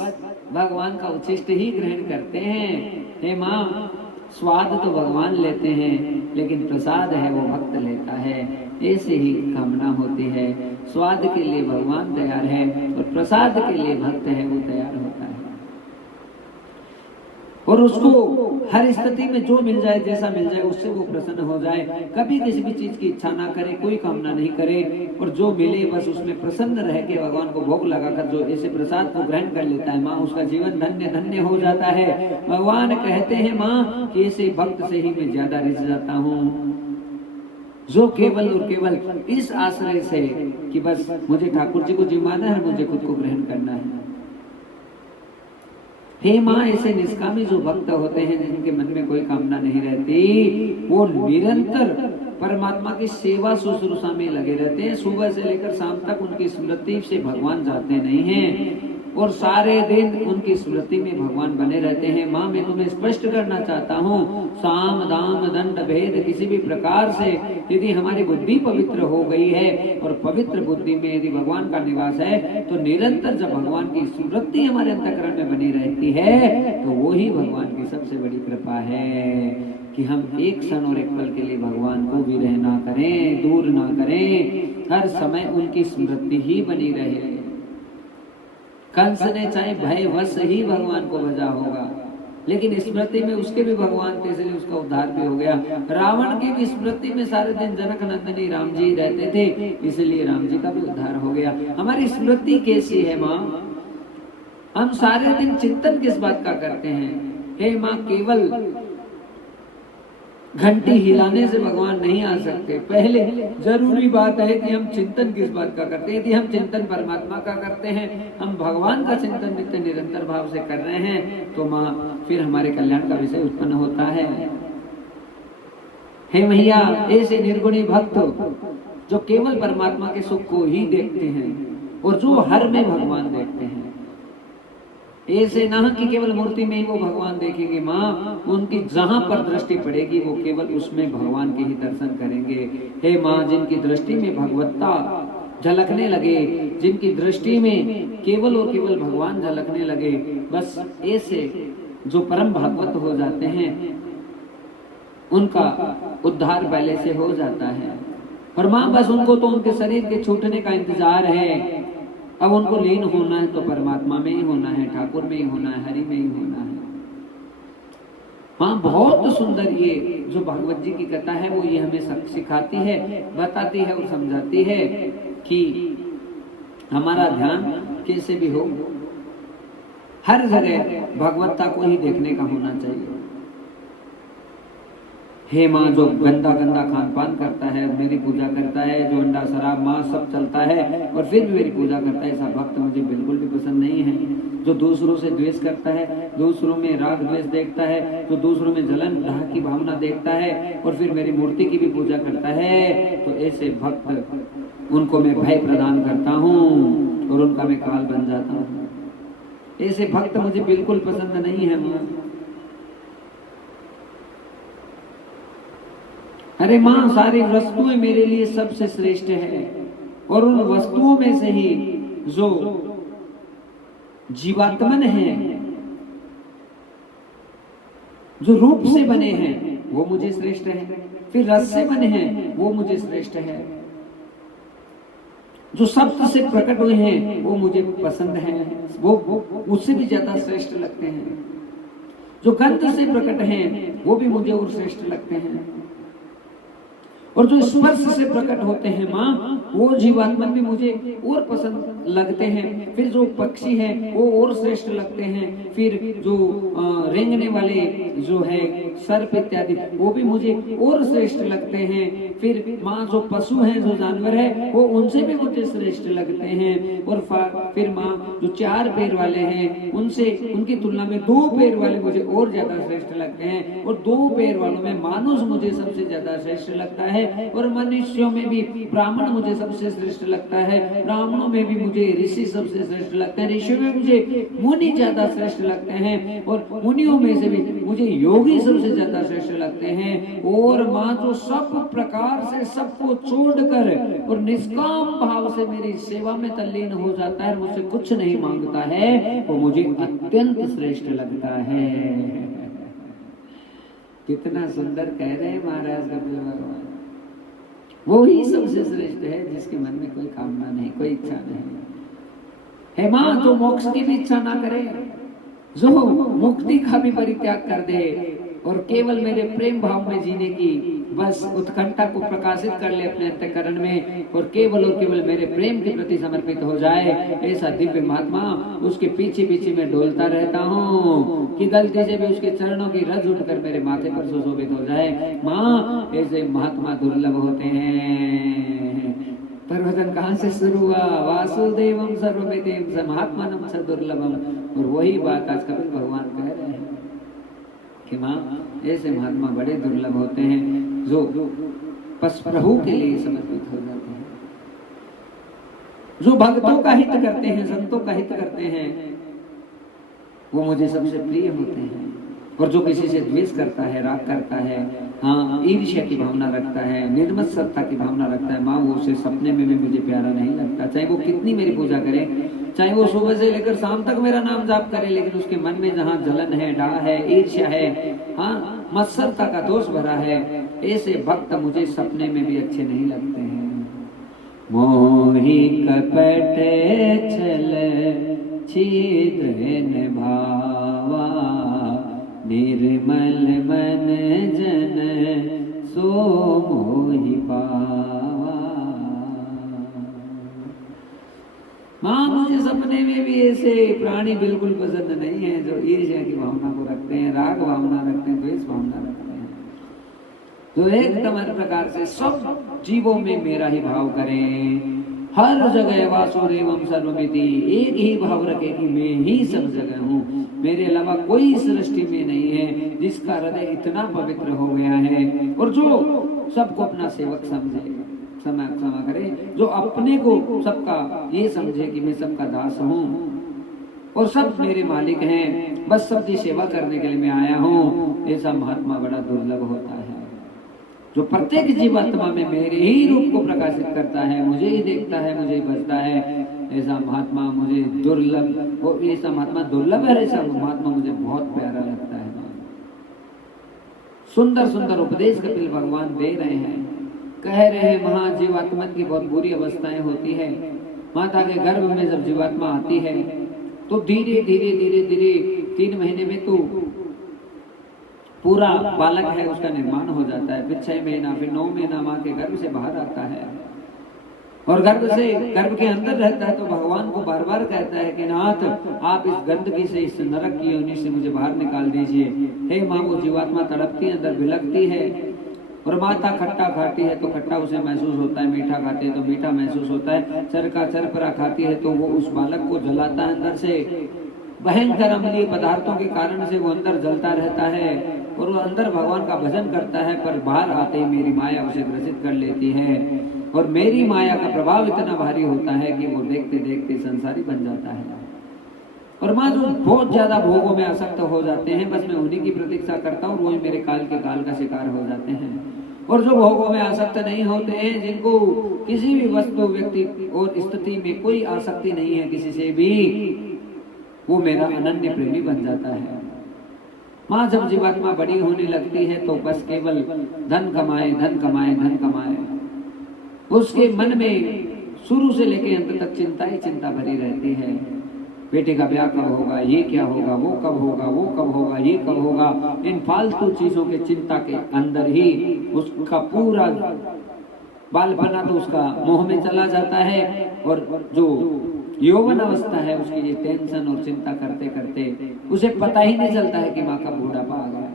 भगवान का उच्छिष्ट ही ग्रहण करते हैं। हे माँ, स्वाद तो भगवान लेते हैं, लेकिन प्रसाद है वो भक्त लेता है। ऐसे ही कामना होती है। स्वाद के लिए भगवान तैयार है और प्रसाद के लिए भक्त है वो तैयार होता है। और उसको हर स्थिति में जो मिल जाए, जैसा मिल जाए, उससे वो प्रसन्न हो जाए। कभी किसी भी चीज की इच्छा ना करे, कोई कामना नहीं करे, और जो मिले बस उसमें प्रसन्न रह के भगवान को भोग लगाकर जो ऐसे प्रसाद को ग्रहण कर लेता है माँ, उसका जीवन धन्य धन्य हो जाता है। भगवान कहते हैं माँ कि ऐसे भक्त से ही मैं ज्यादा रिझ जाता हूँ, जो केवल और केवल इस आश्रय से कि बस मुझे ठाकुर जी को जिमाना है, मुझे खुद को ग्रहण करना है। हे माँ, ऐसे निष्कामी जो भक्त होते हैं, जिनके मन में कोई कामना नहीं रहती, वो निरंतर परमात्मा की सेवा शुश्रूषा में लगे रहते हैं। सुबह से लेकर शाम तक उनकी स्मृति से भगवान जाते नहीं हैं। और सारे दिन उनकी स्मृति में भगवान बने रहते हैं। माँ, मैं तुम्हें स्पष्ट करना चाहता हूँ, साम दाम दंड भेद किसी भी प्रकार से यदि हमारी बुद्धि पवित्र हो गई है और पवित्र बुद्धि में यदि भगवान का निवास है, तो निरंतर जब भगवान की स्मृति हमारे अंतःकरण में बनी रहती है, तो वो ही भगवान की सबसे बड़ी कृपा है कि हम एक क्षण और एक पल के लिए भगवान को विरह ना करें, दूर ना करें, हर समय उनकी स्मृति ही बनी रहे। कंस ने चाहे भयवश ही भगवान को भजा होगा, लेकिन स्मृति में उसके भी भगवान थे, इसलिए उसका उद्धार भी हो गया। रावण की भी स्मृति में सारे दिन जनक नंदनी राम जी रहते थे, इसलिए राम जी का भी उद्धार हो गया। हमारी स्मृति कैसी है माँ? हम सारे दिन चिंतन किस बात का करते हैं? हे माँ, केवल घंटी हिलाने से भगवान नहीं आ सकते। पहले जरूरी बात है कि हम चिंतन किस बात का करते हैं। यदि हम चिंतन परमात्मा का करते हैं, हम भगवान का चिंतन नित्य निरंतर भाव से कर रहे हैं, तो माँ फिर हमारे कल्याण का विषय उत्पन्न होता है। हे मैया, ऐसे निर्गुणी भक्त जो केवल परमात्मा के सुख को ही देखते हैं और जो हर में भगवान देखते हैं, ऐसे ना कि केवल मूर्ति में ही वो भगवान देखेंगे। माँ, उनकी जहां पर दृष्टि पड़ेगी वो केवल उसमें भगवान के ही दर्शन करेंगे। हे माँ, जिनकी दृष्टि में भगवत्ता झलकने लगे, जिनकी दृष्टि में केवल और केवल भगवान झलकने लगे, बस ऐसे जो परम भागवत हो जाते हैं, उनका उद्धार पहले से हो जाता है। और माँ, बस उनको तो उनके शरीर के छूटने का इंतजार है। अब उनको लीन होना है तो परमात्मा में ही होना है, ठाकुर में ही होना है, हरि में ही होना है। माँ, बहुत सुंदर ये जो भागवत जी की कथा है वो ये हमें सिखाती है, बताती है और समझाती है कि हमारा ध्यान कैसे भी हो, हर जगह भगवत्ता को ही देखने का होना चाहिए। हे माँ, जो गंदा गंदा खान पान करता है, मेरी पूजा करता है, जो अंडा शराब मांस सब चलता है और फिर भी मेरी पूजा करता है, ऐसा भक्त मुझे बिल्कुल भी पसंद नहीं है। जो दूसरों से द्वेष करता है, दूसरों में राग द्वेष देखता है, जो दूसरों में जलन दाह की भावना देखता है और फिर मेरी मूर्ति की भी पूजा करता है, तो ऐसे भक्त उनको मैं भय प्रदान करता हूँ और उनका मैं काल बन जाता हूँ। ऐसे भक्त मुझे बिल्कुल पसंद नहीं है माँ। अरे माँ, सारी वस्तुएं मेरे लिए सबसे श्रेष्ठ है और उन वस्तुओं में से ही जो जीवात्मन हैं, जो रूप से बने हैं, वो मुझे श्रेष्ठ है। फिर रस से बने हैं, वो मुझे श्रेष्ठ है। जो शब्द से प्रकट हुए हैं, वो मुझे पसंद है, वो मुझसे भी ज्यादा श्रेष्ठ लगते हैं। जो गंध से प्रकट हैं, वो भी मुझे और श्रेष्ठ लगते हैं। और जो स्पर्श से प्रकट होते हैं माँ, वो जीवात्मन भी मुझे और पसंद लगते हैं। फिर जो पक्षी हैं वो और श्रेष्ठ लगते हैं। फिर जो रेंगने वाले जो है सर्प इत्यादि, वो भी मुझे और श्रेष्ठ लगते हैं। फिर माँ, जो पशु हैं, जो जानवर है, वो उनसे भी मुझे श्रेष्ठ लगते हैं। और फिर माँ, जो 4 पैर वाले हैं, उनसे उनकी तुलना में 2 पैर वाले मुझे और ज्यादा श्रेष्ठ लगते हैं। और 2 पैर वालों में मानुष मुझे सबसे ज्यादा श्रेष्ठ लगता है। और मनुष्यों में भी ब्राह्मण मुझे सबसे श्रेष्ठ लगता है। ब्राह्मणों में भी मुझे ऋषि सबसे श्रेष्ठ लगते हैं। ऋषियों में मुझे मुनि ज्यादा श्रेष्ठ लगते हैं। और मुनियों में से भी मुझे योगी सबसे ज्यादा श्रेष्ठ लगते हैं। और माँ, जो सब प्रकार से सबको छोड़कर और निष्काम भाव से मेरी सेवा में तल्लीन हो जाता है, मुझसे कुछ नहीं मांगता है, वो मुझे अत्यंत श्रेष्ठ लगता है। कितना सुंदर कह रहे हैं महाराज कपिल भगवान। वो ही सबसे श्रेष्ठ है जिसके मन में कोई कामना नहीं, कोई इच्छा नहीं। हे माँ, जो मोक्ष की भी इच्छा ना करे, जो मुक्ति का भी परित्याग कर दे और केवल मेरे प्रेम भाव में जीने की बस उत्कंठा को प्रकाशित कर ले अपने अंतःकरण में और केवल मेरे प्रेम के प्रति समर्पित हो जाए, ऐसा दिव्य महात्मा, उसके पीछे पीछे मैं डोलता रहता हूँ कि गलती से भी उसके चरणों की रज उठकर मेरे माथे पर सुशोभित हो जाए। माँ, ऐसे महात्मा दुर्लभ होते हैं। प्रवचन कहाँ से शुरू हुआ? वासुदेवम सर्वमितिम स महात्मानम स दुर्लभम। और वही बात आज कपिल भगवान कह रहे हैं कि माँ, ऐसे महात्मा बड़े दुर्लभ होते हैं जो बस प्रभु के लिए समर्पित हो जाते हैं। जो भक्तों का हित करते हैं, संतों का हित करते हैं, वो मुझे सबसे प्रिय होते हैं। और जो किसी से द्वेष करता है, राग करता है, हाँ, ईर्ष्या की भावना रखता है, निर्मत्सरता की भावना रखता है, माँ वो उसे सपने में भी मुझे प्यारा नहीं लगता। चाहे वो कितनी मेरी पूजा करे, चाहे वो सुबह से लेकर शाम तक मेरा नाम जाप करे, लेकिन उसके मन में जहाँ जलन है, डाह है, ईर्ष्या है, हाँ, मत्सरता का दोष भरा है, ऐसे भक्त मुझे सपने में भी अच्छे नहीं लगते हैं। मोहि कपट छल छिद्र भावा, निर्मल मन जन सो मोहि पावा। माँ मुझे सपने में भी ऐसे प्राणी बिल्कुल पसंद नहीं है जो ईर्ष्या की भावना को रखते हैं, राग भावना रखते हैं, द्वेष भावना रखते हैं, जो एकदम हर प्रकार से सब जीवों में मेरा ही भाव करें, हर जगह वासुदेवम सर्वमिति, एक ही भाव रखे कि मैं ही सब जगह हूँ, मेरे अलावा कोई सृष्टि में नहीं है, जिसका हृदय इतना पवित्र हो गया है, और जो सबको अपना सेवक समझे, क्षमा करे, जो अपने को सबका ये समझे कि मैं सबका दास हूँ और सब मेरे मालिक हैं, बस सबकी सेवा करने के लिए मैं आया हूँ, ऐसा महात्मा बड़ा दुर्लभ होता है। जो प्रत्येक जीवात्मा में मेरे ही रूप को प्रकाशित करता है, मुझे ही देखता है, मुझे ही बचता है, ऐसा महात्मा मुझे दुर्लभ, और ऐसा महात्मा दुर्लभ है, ऐसा महात्मा मुझे बहुत प्यारा लगता है। सुंदर सुंदर उपदेश कपिल भगवान दे रहे हैं, कह रहे हैं महाजीवात्मा की बहुत बुरी अवस्थाएं होती है। माता के गर्भ में जब जीवात्मा आती है तो धीरे धीरे धीरे धीरे 3 महीने में तो पूरा बालक है उसका निर्माण हो जाता है, फिर 6 महीना, फिर 9 महीना माँ के गर्भ से बाहर आता है, और गर्भ के अंदर रहता है तो भगवान को बार बार कहता है कि नाथ आप इस गंदगी से, इस नरक की योनि से मुझे बाहर निकाल दीजिए। हे माँ, वो जीवात्मा तड़पती है, अंदर बिलकती है, और माता खट्टा खाती है तो खट्टा उसे महसूस होता है, मीठा खाती है तो मीठा महसूस होता है, चरपरा खाती है तो वो उस बालक को जलाता है अंदर से, भयंकर अम्लीय पदार्थों के कारण से वो अंदर जलता रहता है, और वो अंदर भगवान का भजन करता है, पर बाहर आते ही मेरी माया उसे ग्रसित कर लेती है, और मेरी माया का प्रभाव इतना भारी होता है कि वो देखते देखते संसारी बन जाता है। और माँ जो बहुत ज्यादा भोगों में आसक्त हो जाते हैं, बस मैं उन्हीं की प्रतीक्षा करता हूँ, वही मेरे काल का शिकार हो जाते हैं। और जो भोगों में आसक्त नहीं होते हैं, जिनको किसी भी वस्तु, व्यक्ति और स्थिति में कोई आसक्ति नहीं है किसी से भी, वो मेरा अनन्य प्रेमी बन जाता है। माँ जब जीवात्मा बड़ी होने लगती है तो बस केवल धन कमाए, धन कमाए, धन कमाए, उसके मन में शुरू से लेकर अंत तक चिंता ही चिंता भरी रहती है। बेटे का ब्याह कब होगा, ये क्या होगा, वो कब होगा, वो कब होगा, ये कब होगा, इन फालतू चीजों के चिंता के अंदर ही उसका पूरा बालपना तो उसका मोह में चला जाता है, और जो यौवन अवस्था है उसकी ये टेंशन और चिंता करते करते उसे पता ही नहीं चलता है कि माँ का बूढ़ापा आ गया।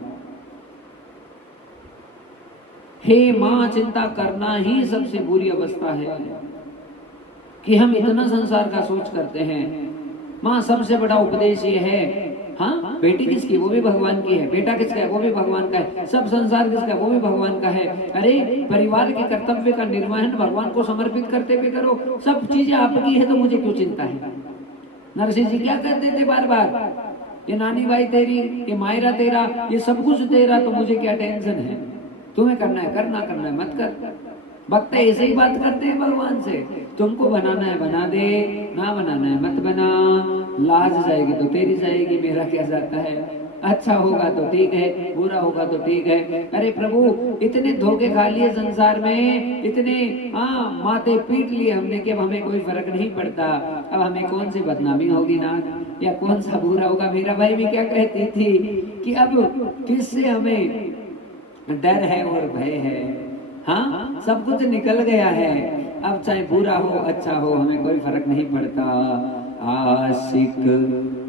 हे माँ, चिंता करना ही सबसे बुरी अवस्था है कि हम इतना संसार का सोच करते हैं। माँ सबसे बड़ा उपदेश ये है, हाँ, बेटी किसकी, वो भी भगवान की है, बेटा किसका है, वो भी भगवान का है, सब संसार किसका है, वो भी भगवान का है। अरे परिवार के कर्तव्य का निर्वहन भगवान को समर्पित करते हुए करो, सब चीजें आपकी है तो मुझे क्यों चिंता है। नरसिंह जी क्या कहते थे बार बार, ये नानी भाई तेरी, ये मायरा तेरा, ये सब कुछ तेरा, तो मुझे क्या टेंशन है, तुम्हें करना है करना, करना है मत कर। भक्त ऐसे ही बात करते हैं भगवान से, तुमको बनाना है बना दे, ना बनाना है मत बना, लाज जाएगी तो तेरी जाएगी, मेरा क्या जाता है, अच्छा होगा तो ठीक है, बुरा होगा तो ठीक है। अरे प्रभु, इतने धोखे खा लिए संसार में, इतने माथे पीट लिए हमने कि अब हमें कोई फर्क नहीं पड़ता, अब हमें कौन सी बदनामी होगी ना, या कौन सा बुरा होगा। मेरा भाई भी क्या कहती थी कि अब किससे हमें डर है और भय है, हाँ, सब कुछ निकल गया है, अब चाहे बुरा हो अच्छा हो हमें कोई फर्क नहीं पड़ता। आशिक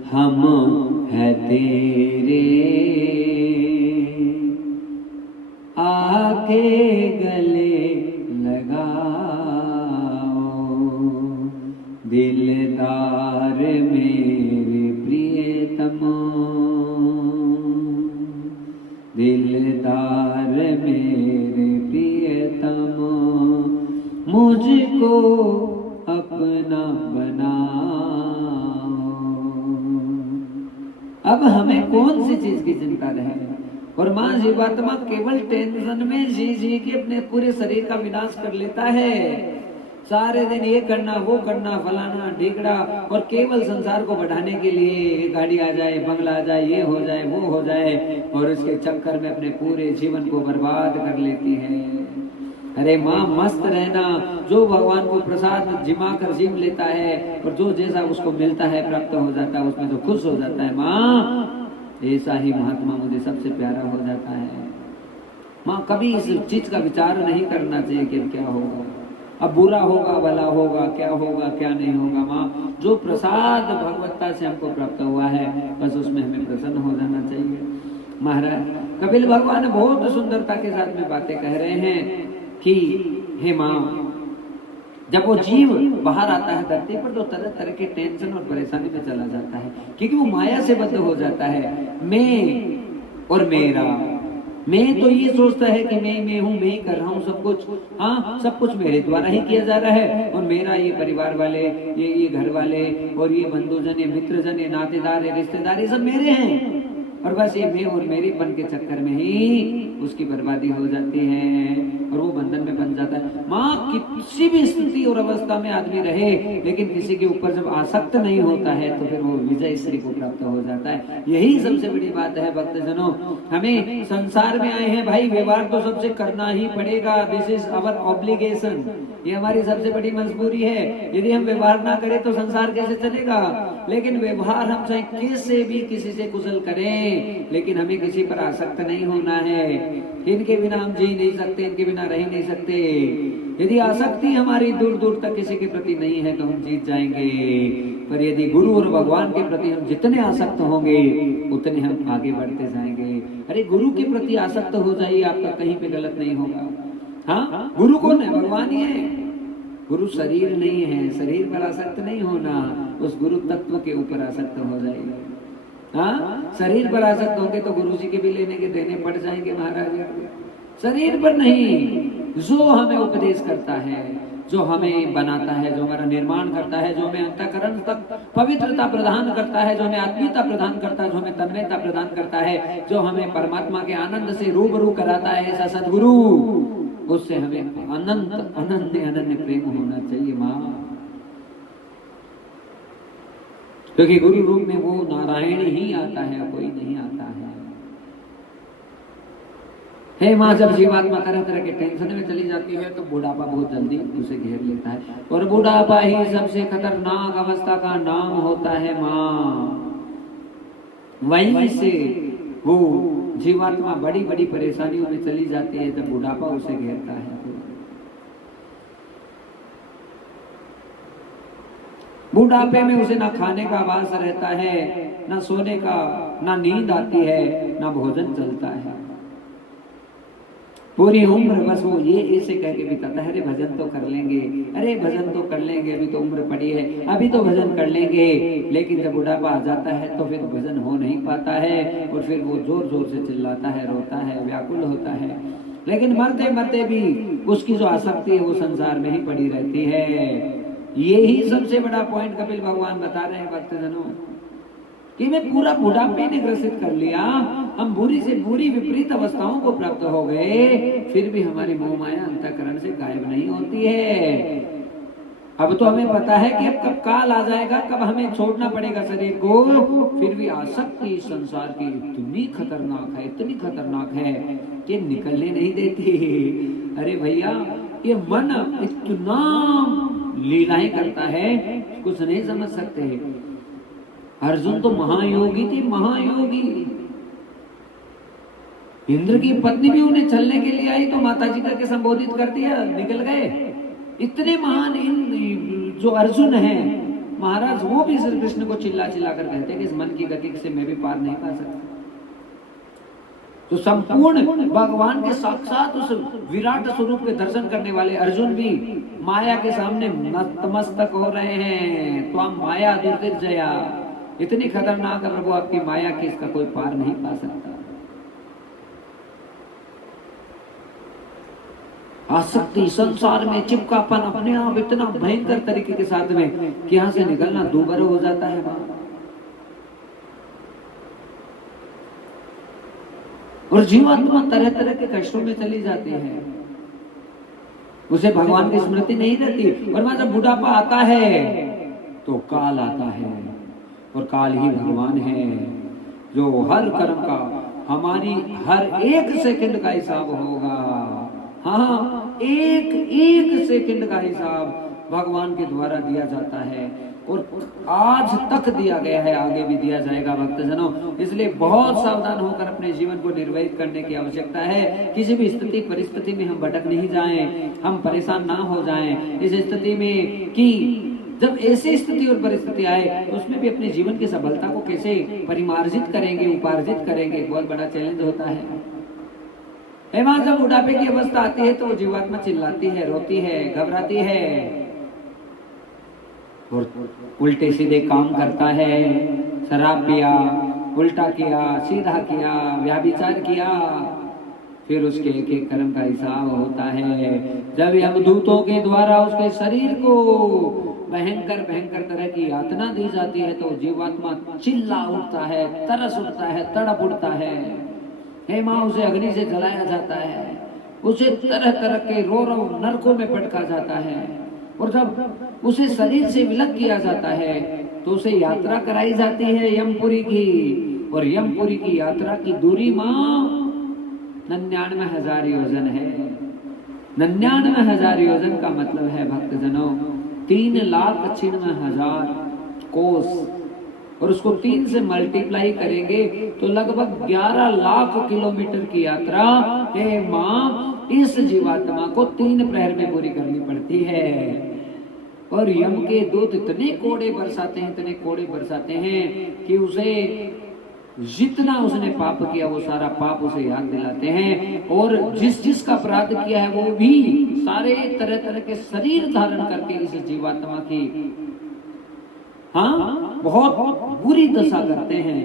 हम है तेरे, आके गले लगाओ, दिलदार मेरे प्रियतम, दिलदार मेरे प्रियतम, मुझको अपना बनाओ। अब हमें कौन सी चीज की चिंता रहे। और मां जीवात्मा केवल टेंशन में जी के अपने पूरे शरीर का विनाश कर लेता है। सारे दिन ये करना वो करना फलाना ढीकड़ा, और केवल संसार को बढ़ाने के लिए गाड़ी आ जाए, बंगला आ जाए, ये हो जाए वो हो जाए, और इसके चक्कर में अपने पूरे जीवन को बर्बाद कर लेती है। अरे माँ मस्त रहना, जो भगवान को प्रसाद जिमा कर जिम लेता है और जो जैसा उसको मिलता है प्राप्त हो जाता है उसमें तो खुश हो जाता है। माँ ऐसा ही महात्मा मुझे सबसे प्यारा हो जाता है। माँ कभी इस चीज का विचार नहीं करना चाहिए कि क्या होगा, अब बुरा होगा भला होगा, क्या होगा क्या नहीं होगा। माँ जो प्रसाद भगवत्ता से हमको प्राप्त हुआ है बस उसमें हमें प्रसन्न हो जाना चाहिए। महाराज कपिल भगवान बहुत सुंदरता के साथ में बातें कह रहे हैं कि हे माँ, जब वो जीव बाहर आता है धरती पर तो तरह तरह के टेंशन और परेशानी में चला जाता है, क्योंकि वो माया से बद्ध हो जाता है। मैं और मेरा, मैं तो ये सोचता है कि मैं हूँ, मैं कर रहा हूँ सब कुछ, हाँ सब कुछ मेरे द्वारा ही किया जा रहा है, और मेरा ये परिवार वाले, ये घर वाले, और ये बंधुजन, ये मित्रजन, ये नातेदार, ये रिश्तेदार, ये सब मेरे हैं, और बस ये मैं और मेरी बन के चक्कर में ही उसकी बर्बादी हो जाती है और वो बंधन में बन जाता है। माँ किसी भी स्थिति और अवस्था में आदमी रहे, लेकिन किसी के ऊपर जब आसक्त नहीं होता है तो फिर वो विजय श्री को प्राप्त हो जाता है। यही सबसे बड़ी बात है भक्तजनों। हमें संसार में आए हैं भाई, व्यवहार तो सबसे करना ही पड़ेगा। दिस इज आवर ऑब्लिगेशन, ये हमारी सबसे बड़ी मजबूरी है। यदि हम व्यवहार ना करें तो संसार कैसे चलेगा। लेकिन व्यवहार हम चाहे कैसे भी किसी से कुशल करें, लेकिन हमें किसी पर आसक्त नहीं होना है। इनके बिना हम जी नहीं सकते, इनके बिना रह नहीं सकते। यदि आसक्ति हमारी दूर दूर तक किसी के प्रति नहीं है तो हम जीत जाएंगे, पर यदि गुरु और भगवान के प्रति हम जितने आसक्त होंगे उतने हम आगे बढ़ते जाएंगे। अरे गुरु के प्रति आसक्त हो जाइए, आपका कहीं पे गलत नहीं होगा। हाँ गुरु कौन है? भगवान ही है। गुरु शरीर नहीं है, शरीर पर आसक्त नहीं होना, उस गुरु तत्व के ऊपर आसक्त हो जाएगा। हाँ शरीर पर आसक्त होंगे तो गुरु जी के भी लेने के देने पड़ जाएंगे महाराज। शरीर पर नहीं, जो हमें उपदेश करता है, जो हमें बनाता है, जो हमारा निर्माण करता है, जो हमें अंतःकरण तक पवित्रता प्रदान करता है, जो हमें आत्मीयता प्रदान करता है, जो हमें तन्मयता प्रदान करता है, जो हमें परमात्मा के आनंद से रूबरू कराता है, ऐसा सद्गुरु, उससे हमें अनंत अनन्य अनन्य प्रेम होना चाहिए माँ। क्योंकि गुरु रूप में वो नारायण ही आता है, कोई नहीं आता है। हे माँ, जब जीवात्मा तरह तरह के टेंशन में चली जाती है तो बुढ़ापा बहुत जल्दी उसे घेर लेता है, और बुढ़ापा ही सबसे खतरनाक अवस्था का नाम होता है माँ। वहीं से वो जीवात्मा बड़ी बड़ी परेशानियों में चली जाती है जब बुढ़ापा उसे घेरता है। बुढ़ापे में उसे ना खाने का आवास रहता है, ना सोने का, ना नींद आती है, ना भोजन चलता है। पूरी उम्र बस वो ये ऐसे कह के बिताता है, अरे भजन तो कर लेंगे, अरे भजन तो कर लेंगे, अभी तो उम्र पड़ी है, अभी तो भजन कर लेंगे। लेकिन जब बुढ़ापा आ जाता है तो फिर भजन हो नहीं पाता है, और फिर वो जोर जोर से चिल्लाता है, रोता है, व्याकुल होता है। लेकिन मरते मरते भी उसकी जो आसक्ति है वो संसार में ही पड़ी रहती है। यही सबसे बड़ा पॉइंट कपिल भगवान बता रहे हैं भक्तजनों, कि मैं पूरा बुढ़ापे ने ग्रसित कर लिया, हम बुरी से बुरी विपरीत अवस्थाओं को प्राप्त हो गए, फिर भी हमारी मोह माया अंतःकरण से गायब नहीं होती है। अब तो हमें पता है कि अब कब काल आ जाएगा, कब हमें छोड़ना पड़ेगा शरीर को, फिर भी आसक्ति संसार की इतनी खतरनाक है, इतनी खतरनाक है कि निकलने नहीं देती। अरे भैया, ये मन इतना लीलाएं करता है, कुछ नहीं समझ सकते। अर्जुन तो महायोगी थी, महायोगी। इंद्र की पत्नी भी उन्हें छलने के लिए आई तो माताजी करके संबोधित कर दिया, निकल गए। इतने महान जो अर्जुन है महाराज, वो भी श्री कृष्ण को चिल्ला चिल्ला कर कहते हैं कि इस मन की गति से मैं भी पार नहीं पा सकता। तो संपूर्ण भगवान के साक्षात उस विराट स्वरूप के दर्शन करने वाले अर्जुन भी माया के सामने नतमस्तक हो रहे हैं। तो हम माया दुर्जया, इतनी खतरनाक है प्रभु आपकी माया की, इसका कोई पार नहीं पा सकता। आसक्ति, संसार में चिपकापन अपने आप इतना भयंकर तरीके के साथ में कि यहां से निकलना दूभर हो जाता है मां। और जीवात्मा तरह तरह के कष्टों में चली जाती है, उसे भगवान की स्मृति नहीं रहती। और जब बुढ़ापा आता है तो काल आता है, और काल ही भगवान है जो हर कर्म का, हमारी हर एक सेकंड का हिसाब होगा। हाँ, एक एक सेकंड का हिसाब भगवान के द्वारा दिया जाता है, और आज तक दिया गया है, आगे भी दिया जाएगा भक्तजनों। इसलिए बहुत सावधान होकर अपने जीवन को निर्वाहित करने की आवश्यकता है। किसी भी स्थिति परिस्थिति में हम भटक नहीं जाएं, हम परेशान ना हो जाएं इस स्थिति में कि जब ऐसी स्थिति और परिस्थिति आए तो उसमें भी अपने जीवन की सफलता को कैसे परिमार्जित करेंगे, उपार्जित करेंगे, बहुत बड़ा चैलेंज होता है। मां, जब बुढ़ापे की अवस्था आती है तो जीवात्मा चिल्लाती है, रोती है, घबराती है और उल्टे सीधे काम करता है। शराब पिया, उल्टा किया, सीधा किया, व्यभिचार किया, फिर उसके एक एक कर्म का हिसाब होता है। जब यमदूतों के द्वारा उसके शरीर को भयंकर भयंकर तरह की यातना दी जाती है तो जीवात्मा चिल्ला उठता है, तरस उठता है, तड़प उठता है। हे मां, उसे अग्नि से जलाया जाता है, उसे तरह तरह के रोरव नरकों में पटका जाता है, और जब उसे शरीर से विलग किया जाता है तो उसे यात्रा कराई जाती है यमपुरी की। और यमपुरी की यात्रा की दूरी मां 99,000 योजन है। 99,000 योजन का मतलब है भक्तजनों 3,96,000 कोस, और उसको 3 से मल्टीप्लाई करेंगे तो लगभग 11 लाख किलोमीटर की यात्रा हे मां इस जीवात्मा को 3 प्रहर में पूरी करनी पड़ती है। और यम के दूत इतने कोड़े बरसाते हैं, इतने कोड़े बरसाते हैं कि उसे जितना उसने पाप किया वो सारा पाप उसे याद दिलाते हैं, और जिस जिसका अपराध किया है वो भी सारे तरह तरह के शरीर धारण करके इस जीवात्मा की बहुत बुरी दशा करते हैं।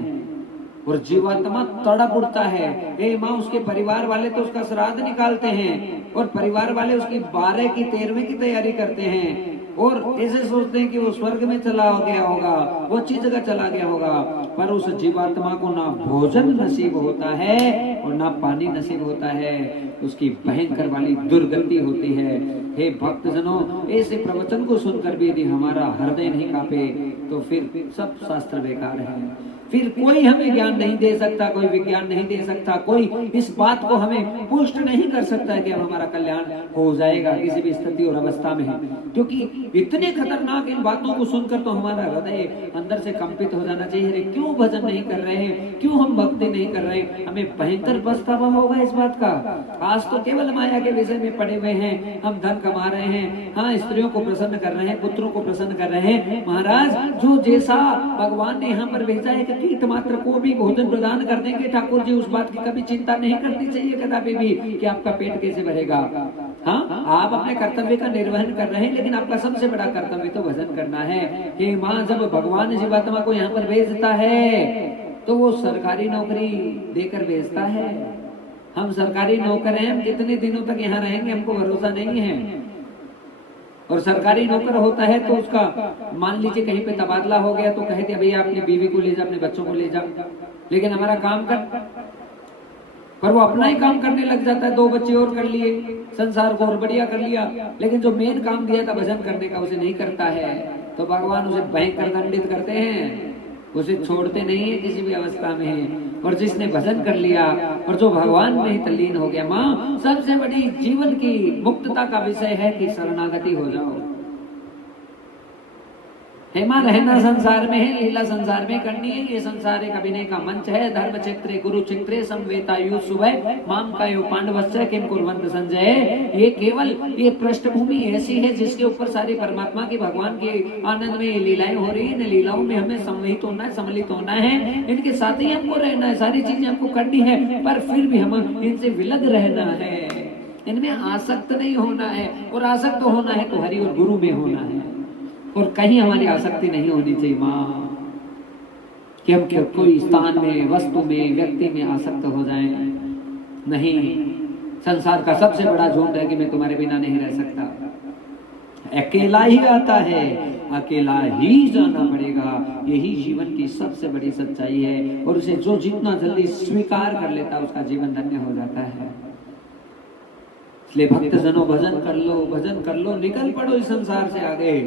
और जीवात्मा तड़प उठता है। ए माँ, उसके परिवार वाले तो उसका श्राद्ध निकालते हैं और परिवार वाले उसकी 12 की 13वें की तैयारी करते हैं, और ऐसे सोचते हैं कि वो स्वर्ग में चला गया होगा, वो अच्छी जगह चला गया होगा, पर उस जीवात्मा को ना भोजन नसीब होता है और ना पानी नसीब होता है, उसकी भयंकर वाली दुर्गति होती है। हे भक्तजनों, ऐसे प्रवचन को सुनकर भी यदि हमारा हृदय नहीं कांपे तो फिर सब शास्त्र बेकार है। फिर कोई हमें ज्ञान नहीं दे सकता, कोई विज्ञान नहीं दे सकता, कोई इस बात को हमें पुष्ट नहीं कर सकता है कि अब हमारा कल्याण हो जाएगा किसी भी स्थिति और अवस्था में, क्योंकि इतने खतरनाक इन बातों को सुनकर तो हमारा हृदय अंदर से कंपित हो जाना चाहिए। रे क्यों भजन नहीं कर रहे हैं, क्यों हम भक्ति नहीं कर रहे हैं? हमें भयंकर पछतावा होगा इस बात का। आज तो केवल माया के विषय में पड़े हुए हैं, हम धन कमा रहे हैं, हाँ स्त्रियों को प्रसन्न कर रहे हैं, पुत्रों को प्रसन्न कर रहे हैं। महाराज, जो जैसा भगवान ने यहाँ पर भेजा है कि कीट मात्र को भी भोजन प्रदान कर देंगे, ठाकुर जी उस बात की कभी चिंता नहीं करनी चाहिए कदापि भी कि आपका पेट कैसे भरेगा। हाँ, आप अपने कर्तव्य का निर्वहन कर रहे हैं, लेकिन आपका सबसे बड़ा कर्तव्य तो भजन करना है। कि माँ, जब भगवान जीवात्मा को यहाँ पर भेजता है तो वो सरकारी नौकरी देकर भेजता है। हम सरकारी नौकर हैं, हम कितने दिनों तक यहाँ रहेंगे हमको भरोसा नहीं है। और सरकारी नौकर होता है तो उसका मान लीजिए कहीं पे तबादला हो गया तो कहते हैं भैया अपनी बीवी को ले जा, अपने बच्चों को ले जा, लेकिन हमारा काम कर, पर वो अपना ही काम करने लग जाता है। 2 बच्चे और कर लिए, संसार को और बढ़िया कर लिया, लेकिन जो मेन काम दिया था भजन करने का उसे नहीं करता है, तो भगवान उसे भयंकर दंडित करते हैं, उसे छोड़ते नहीं है किसी भी अवस्था में। और जिसने भजन कर लिया और जो भगवान में ही तल्लीन हो गया, माँ, सबसे बड़ी जीवन की मुक्तता का विषय है कि शरणागति हो जाओ। हेमा, रहना संसार में है, लीला संसार में करनी है। ये संसार एक अभिनय का मंच है। धर्म क्षेत्रे कुरुक्षेत्रे समवेतायु सुबह माम कायो पांडवस्य किम कुर्वन्त संजय। ये केवल ये पृष्ठभूमि ऐसी है जिसके ऊपर सारी परमात्मा की, भगवान के आनंद में लीलाएं हो रही है। इन लीलाओं में हमें सम्मिलित होना है, सम्मिलित होना है, इनके साथ ही हमको रहना है, सारी चीजें हमको करनी है, पर फिर भी हम इनसे विलग रहना है, इनमें आसक्त नहीं होना है। और आसक्त होना है तो हरि और गुरु में होना है, और कहीं हमारी आसक्ति नहीं होनी चाहिए माँ कि हम कोई स्थान में, वस्तु में, व्यक्ति में आसक्त हो जाएं। नहीं, संसार का सबसे बड़ा झूठ है कि मैं तुम्हारे बिना नहीं रह सकता। अकेला ही आता है, अकेला ही जाना पड़ेगा। यही जीवन की सबसे बड़ी सच्चाई है, और उसे जो जितना जल्दी स्वीकार कर लेता है उसका जीवन धन्य हो जाता है। इसलिए भक्तजनों, भजन कर लो, भजन कर लो, निकल पड़ो इस संसार से आगे,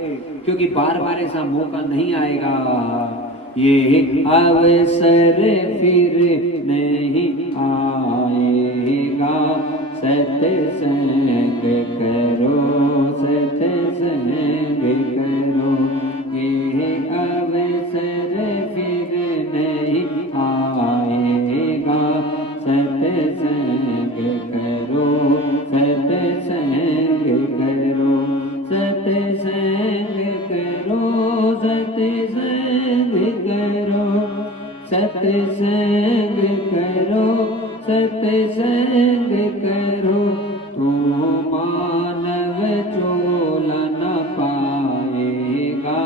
क्योंकि बार बार ऐसा मौका नहीं आएगा। ये अवसर फिर नहीं आएगा, सत्संग करो, सत्संग करो। ये अवसर फिर नहीं आएगा, सत्संग करो, सत्संग करो, सत्संग करो, सत्संग करो, सत्संग करो, सत्संग करो। तो मानव चोला न पाएगा,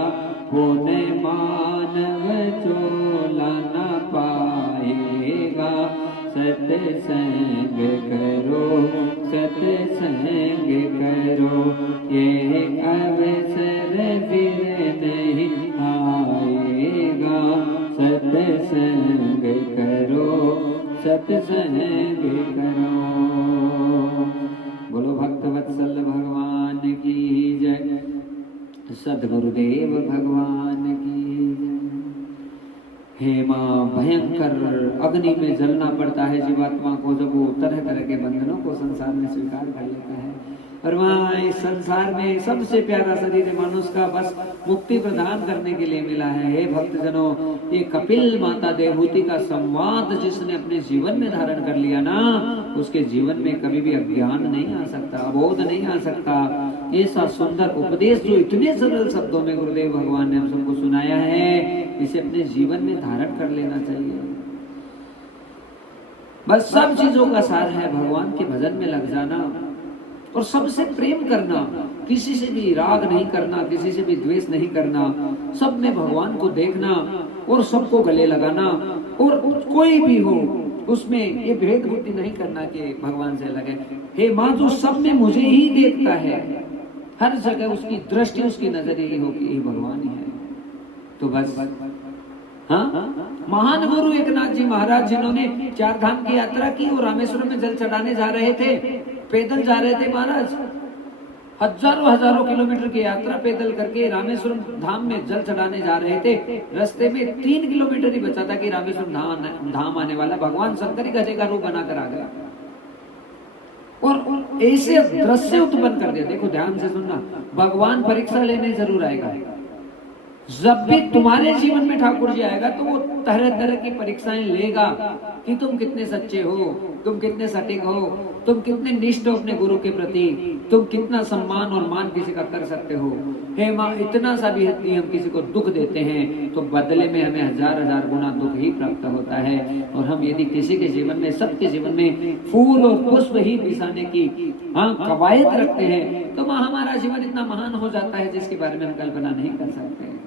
पुण्य मानव चोला न पाएगा। सत्संग करो, सत्संग करो। ये अवसर फिर नहीं आएगा, सत्संग करो, सत्संग करो। बोलो भक्तवत्सल भगवान की जय, सद्गुरुदेव भगवान की जय। हे माँ, भयंकर अग्नि में जलना पड़ता है जीवात्मा को जब वो तरह तरह के बंधनों को संसार में स्वीकार कर लेता है। और वहाँ इस संसार में सबसे प्यारा शरीर मनुष्य का बस मुक्ति प्रदान करने के लिए मिला है। हे भक्तजनों, ये कपिल माता देवहूति का संवाद जिसने अपने जीवन में धारण कर लिया ना, उसके जीवन में कभी भी अज्ञान नहीं आ सकता, अबोध नहीं आ सकता। ऐसा सुंदर उपदेश जो इतने सरल शब्दों में गुरुदेव भगवान ने हम सबको सुनाया है, इसे अपने जीवन में धारण कर लेना चाहिए। बस सब चीजों का सार है भगवान के भजन में लग जाना, और सबसे प्रेम करना, किसी से भी राग नहीं करना, किसी से भी द्वेष नहीं करना, सब में भगवान को देखना और सबको गले लगाना। और कोई भी हो उसमें ये भेद बुद्धि नहीं करना कि भगवान से लगे। हे माँ, जो सब में मुझे ही देखता है, हर जगह उसकी दृष्टि, उसकी नजर यही हो कि ये भगवान ही है। तो बस हाँ, महान गुरु एकनाथ जी महाराज जिन्होंने 4 धाम की यात्रा की और रामेश्वरम में जल चढ़ाने जा रहे थे, पैदल जा रहे थे महाराज, हजारों हजारों किलोमीटर की यात्रा पैदल करके रामेश्वरम धाम में जल चढ़ाने जा रहे थे। रास्ते में 3 किलोमीटर ही बचा था कि रामेश्वरम धाम आने वाला। भगवान शंकर ही गधे का रूप बनाकर आ गया और ऐसे दृश्य उत्पन्न कर दिया। देखो ध्यान से सुनना, भगवान परीक्षा लेने जरूर आएगा। जब भी तुम्हारे जीवन में ठाकुर जी आएगा तो वो तरह तरह की परीक्षाएं लेगा कि तुम कितने सच्चे हो, तुम कितने सटीक हो, तुम कितने निष्ठ हो अपने गुरु के प्रति, तुम कितना सम्मान और मान किसी का कर सकते हो। हे माँ, इतना सा भी हम किसी को दुख देते हैं तो बदले में हमें 1000 गुना दुख ही प्राप्त होता है। और हम यदि किसी के जीवन में, सबके जीवन में फूल और पुष्प ही बिछाने की कवायद रखते हैं तो माँ हमारा जीवन इतना महान हो जाता है जिसके बारे में हम कल्पना नहीं कर सकते।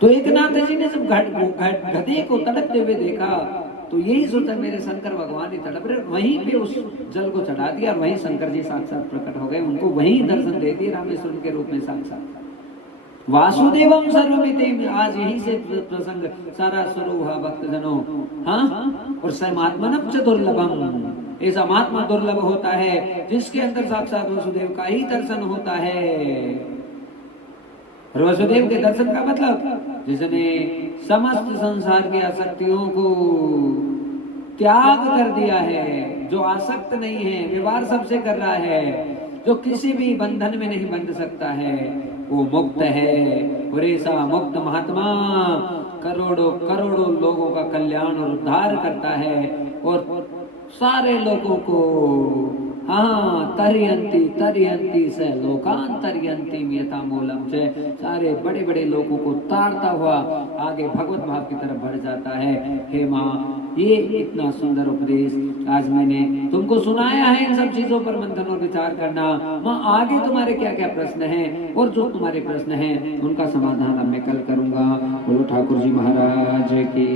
तो एकनाथ जी ने जब गधे को तड़पते हुए देखा तो यही सोचा मेरे शंकर भगवान ही तड़प रहे, वहीं पे उस जल को चढ़ा दिया और वहीं शंकर जी साक्षात प्रकट हो गए। उनको वहीं दर्शन दे दिए रामेश्वरम के रूप में साक्षात। वासुदेवम सर्वमिति, आज यहीं से प्रसंग सारा शुरू हुआ भक्तजनों। हाँ, और समात्मनम च दुर्लभम, ऐसा महात्मा दुर्लभ होता है जिसके अंदर साक्षात वासुदेव का ही दर्शन होता है। और वासुदेव के दर्शन का मतलब जिसने समस्त संसार की आसक्तियों को त्याग कर दिया है, जो आसक्त नहीं है, व्यवहार सबसे कर रहा है, जो किसी भी बंधन में नहीं बंध सकता है, वो मुक्त है। और ऐसा मुक्त महात्मा करोड़ों करोड़ों लोगों का कल्याण और उद्धार करता है और सारे लोगों को तर्यंती से लोकांतर्यंती यथा मूलम से, सारे बड़े बड़े लोगों को तारता हुआ आगे भगवत भाव की तरफ बढ़ जाता है। हे माँ, ये इतना सुंदर उपदेश आज मैंने तुमको सुनाया है। इन सब चीजों पर मंथन और विचार करना। माँ, आगे तुम्हारे क्या क्या प्रश्न हैं और जो तुम्हारे प्रश्न हैं उनका समाधान अब मैं कल करूंगा। बोलो ठाकुर जी महाराज की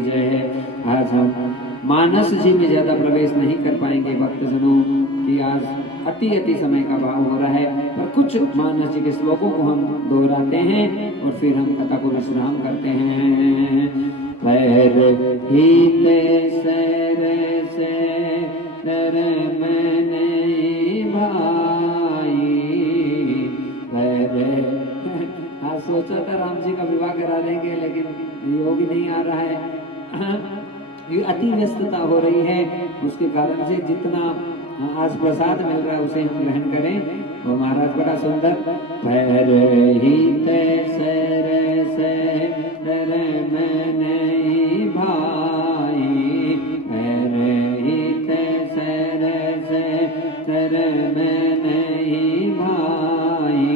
जय। आज हम मानस जी में ज्यादा प्रवेश नहीं कर पाएंगे भक्तजनों कि आज अति समय का भाव हो रहा है, पर कुछ मानस जी के श्लोकों को हम दोहराते हैं और फिर हम कथा को विश्राम करते हैं। पैर ही सर से नर मैंने भाई पैर हाँ सोचा था राम जी का विवाह करा देंगे, लेकिन योग नहीं आ रहा है, ये अति व्यस्तता हो रही है, उसके कारण से जितना आज प्रसाद मिल रहा है उसे हम ग्रहण करें। वो महाराज बड़ा सुंदर पैर ही सर से डर मैंने भाई पैर ही सर से डर मैंने भाई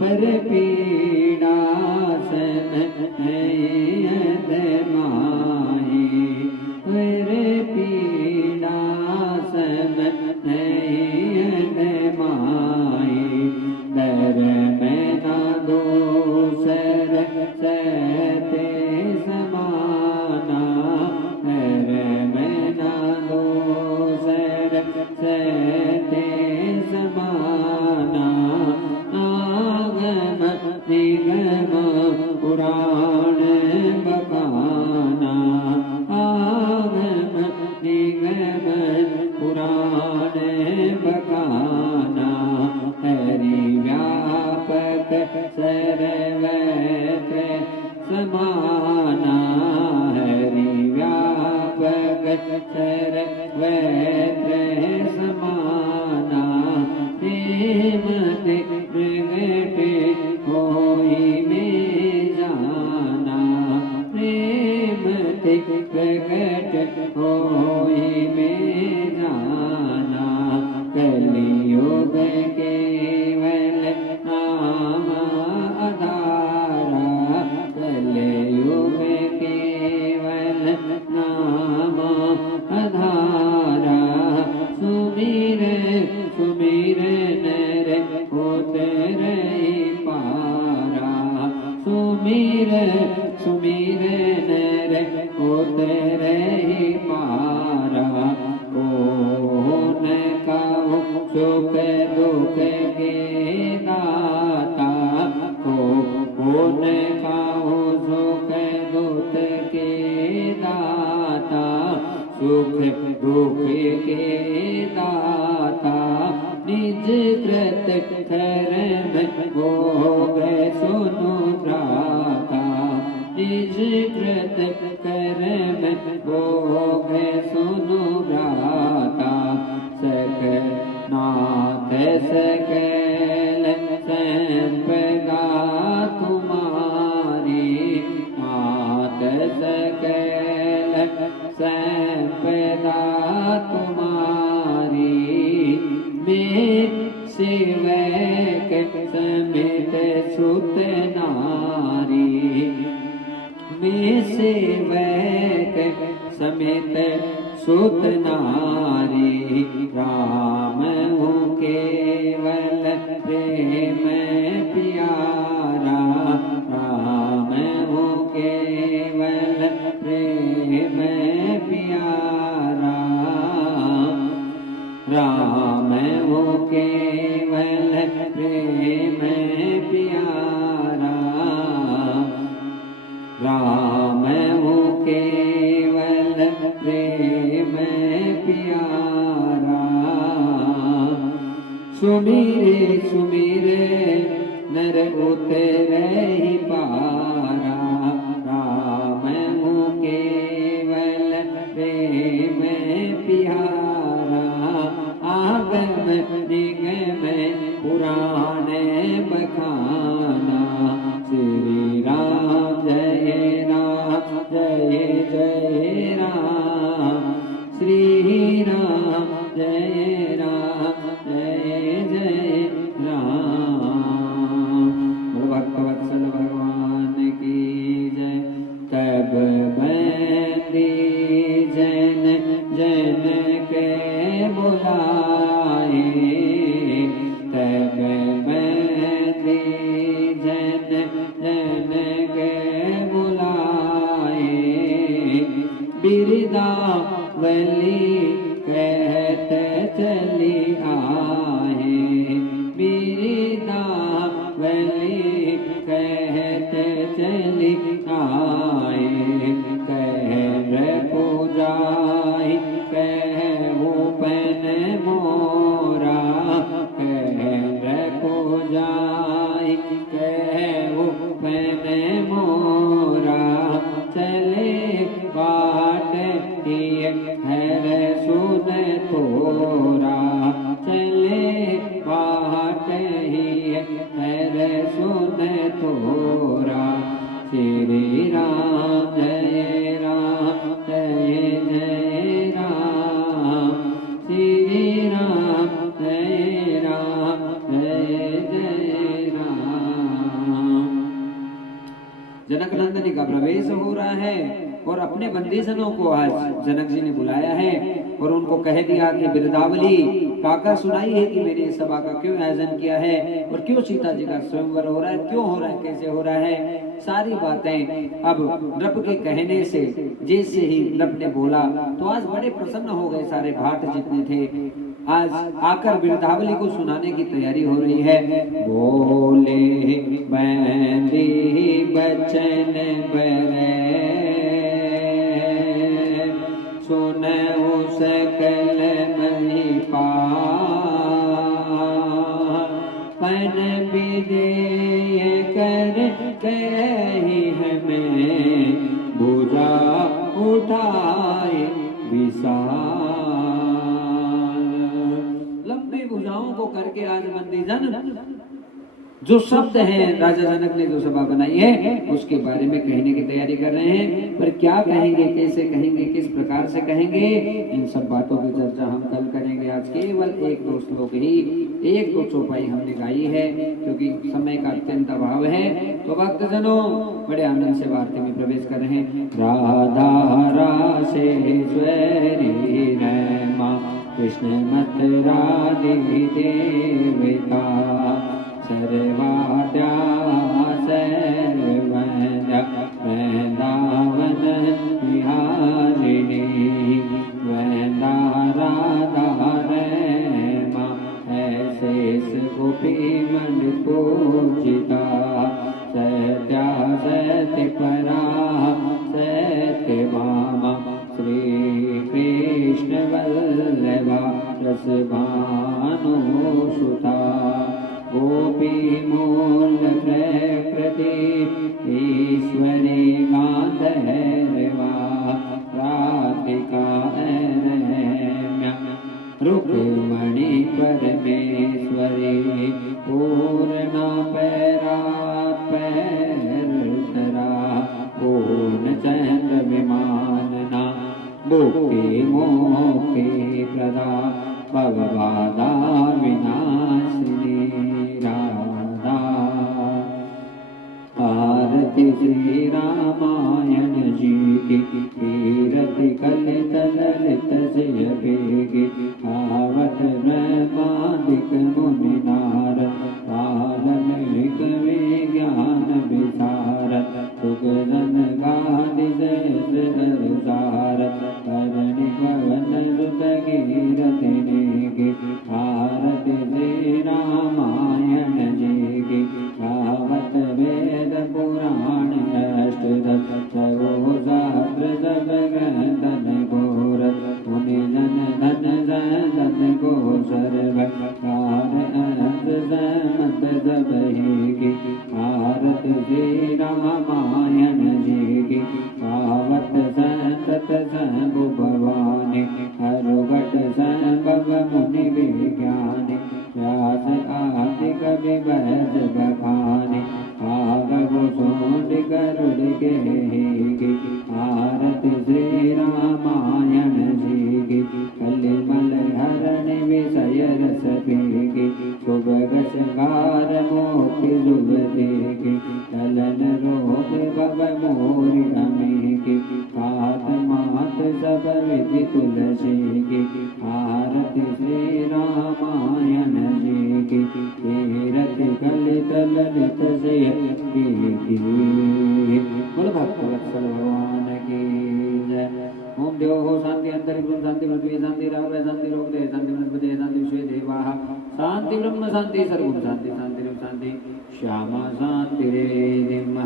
पर पीड़ा सन माही मेरे पीड़ा सन माही दर में ना दूसर सहते समाना दर में ना दूसर सहते समाना आगम निगम पुराण बखाना आगम निगम पुराण बखाना हरि व्यापक सर्वत्र समाना हरि व्यापक सर्वत्र समाना प्रेम प्रगट होई में जाना प्रेम प्रगट होई में जाना कलियुग केवल नाम आधारा कलियुग केवल नाम आधारा सुमिर सुमिर नर उतर पारा सुमिर सुमिर नर उतर पारा कौन काहू सुख दुख के दाता कौन काहू सुख दुख के दाता सुख दुख के दाता निज कृत धर्म भोग सुनु त्राता निज कृत कर्म भोग सुनु त्राता सक नाथ सकल संपदा तुम्हारी नाथ सकल संपदा तुम्हारी में सेवक समेत सुत नारी में सेवक समेत सुत नारी राम हूँ केवल प्रेम प्यारा राम हूँ केवल प्रेम प्यारा राम हो केवल प्रेम प्यारा राम हो केवल प्रेम प्यारा सुमिरे सुमिरे नर उतरे ही पारा राम हो केवल प्रेम प्यारा आगम निगम पुराण बखाना श्री राम जय जय राम श्री राम जय जय राम भक्तवत्सल भगवान बिरदावली कहते चली आए, बिरदावली कहते चली आए, कह पूजाई कह भूपन मोरा, कह पूजाई कह भूपन मोरा, चले बाट हर सुन तोरा, चले बाट हर सुन तोरा, श्री राम जय जय राम, श्री राम जय राम। जनक नंदनी का प्रवेश हो रहा है और अपने बंदीजनों को आज जनक जी ने बुलाया है और उनको कह दिया कि बिरदावली काका सुनाई है कि मेरी सभा का क्यों आयोजन किया है और क्यों सीता जी का स्वयंवर हो रहा है, क्यों हो रहा है, कैसे हो रहा है, सारी बातें अब नृप के कहने से जैसे ही नृप ने बोला तो आज बड़े प्रसन्न हो गए सारे भाट जितने थे। आज आकर बिरदावली को सुनाने की तैयारी हो रही है। बोले बंदी बचन बरे सुनऊ सकल महिपा, पन विदेय कर कही हमें भुजा उठाए विशाल। लंबी भुजाओं को करके आज बंदीजन जो शब्द हैं राजा जनक ने जो सभा बनाई है उसके बारे में कहने की तैयारी कर रहे हैं, पर क्या कहेंगे, कैसे कहेंगे, किस प्रकार से कहेंगे, इन सब बातों की चर्चा हम कल करेंगे। आज केवल एक दो श्लोक ही, एक दो चौपाई हमने गाई है क्योंकि समय का अत्यंत अभाव है। तो भक्तजनों बड़े आनंद से वार्ता में प्रवेश कर रहे हैं। राधा रासेश्वरी रमा कृष्ण मत राधे देवता, सर्वाद्या सर्वदा वृंदावन विहारिणी, वृंदा राधा रमा ऐसे गोपी मन पूजिता, सत्या सत्य परा सत्य भामा, श्री कृष्ण वल्लभा रस भानु सुता, गोपी मूल प्रकृति ईश्वरी गांधर्वा, राधिका रम्या रुक्मिणी परमेश्वरी, पूर्णा पैरात्परा, पूर्ण चंद्र विमानना, मुक्ति मोक्ति प्रदा, भवबाधा विनाशिनी राधा। आरती श्री रामायण जी की, कीरति कलित ललित जय बेगी, आवत ब्रह्मादिक मुनि नारद, पावन विज्ञान विशारद, सुगजन गादि जय सारद, करणी पवन सुत कीरति नेगी, आरती श्री रामायण जी की, गावत वेद पुराण अष्टदश, सहस्र सब ग्रंथन घोर, मुनि जन धन जन को सर्व कार अंत समत सब ही, आरती श्री रामायण जी की, गावत संतत सब भवानी, हरुगट संभव मुनि विज्ञानी, व्यास आदि कवि बहज बखानी, आगम सोड गरुड़ गेगी, आरती श्री रामायण जी की, कलिमल हरण विषय रस पीगी, शुभ श्रृंगार मोक्ति शुभ देगी, चलन रोग भव मोरि अमीगी, कात मात सब विधि तुलसी की, आरती श्री रामायण जी की, कीरति कलित ललित जय बेगी। बोल भक्त वत्सल भगवान की जय। ओम द्योः शांति अंतरिक्षं शांति पृथ्वी शांति रावः शांति लोकदेह शांति वनस्पतिः शांति विश्वे देवाः शांति ब्रह्म शांति सर्वं शांति शांतिरेव शांति श्यामा शांतिरेव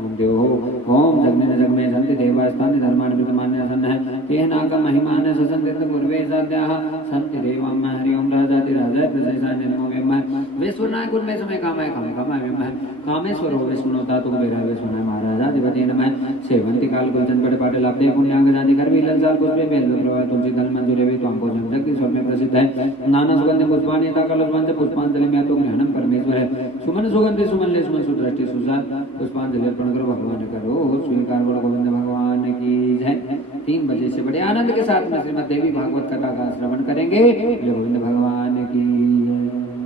ओम द्योः ओम जगमेन जगमे शांति देवाः शांति धर्माणि विद्यमान्याः सन्नः तेह नागं महिमानः ससन्तिर्त पूर्वे साध्याः शांति देवं हरि ओम राजाति राजाय प्रशंसाय नमो वेमः विश्वनायक उन्मेष समय कामाय काम कामाय वेमः कामेश्वरो विष्णुता तुम वेरा विष्णुनाय महाराजाधिपति नमः सेवंती काल कुलचंद बड़े पाटिल आपदे पुण्यांग जाति कर विलन साल पुष्पे बेल प्रवाह तुलसी दल मंजूरे भी तुमको जगत की स्वर में प्रसिद्ध है नाना सुगंध पुष्पानि ताकल वंश पुष्पांजलि में तो ग्रहणम परमेश्वर है सुमन सुगंधि सुमन ले सुमन सुदृष्टि सुजात पुष्पांजलि अर्पण करो भगवान करो स्वीकार करो गोविंद भगवान की जय 3 बजे से बड़े आनंद के साथ में श्रीमद् देवी भागवत कथा का श्रवण करेंगे गोविंद भगवान की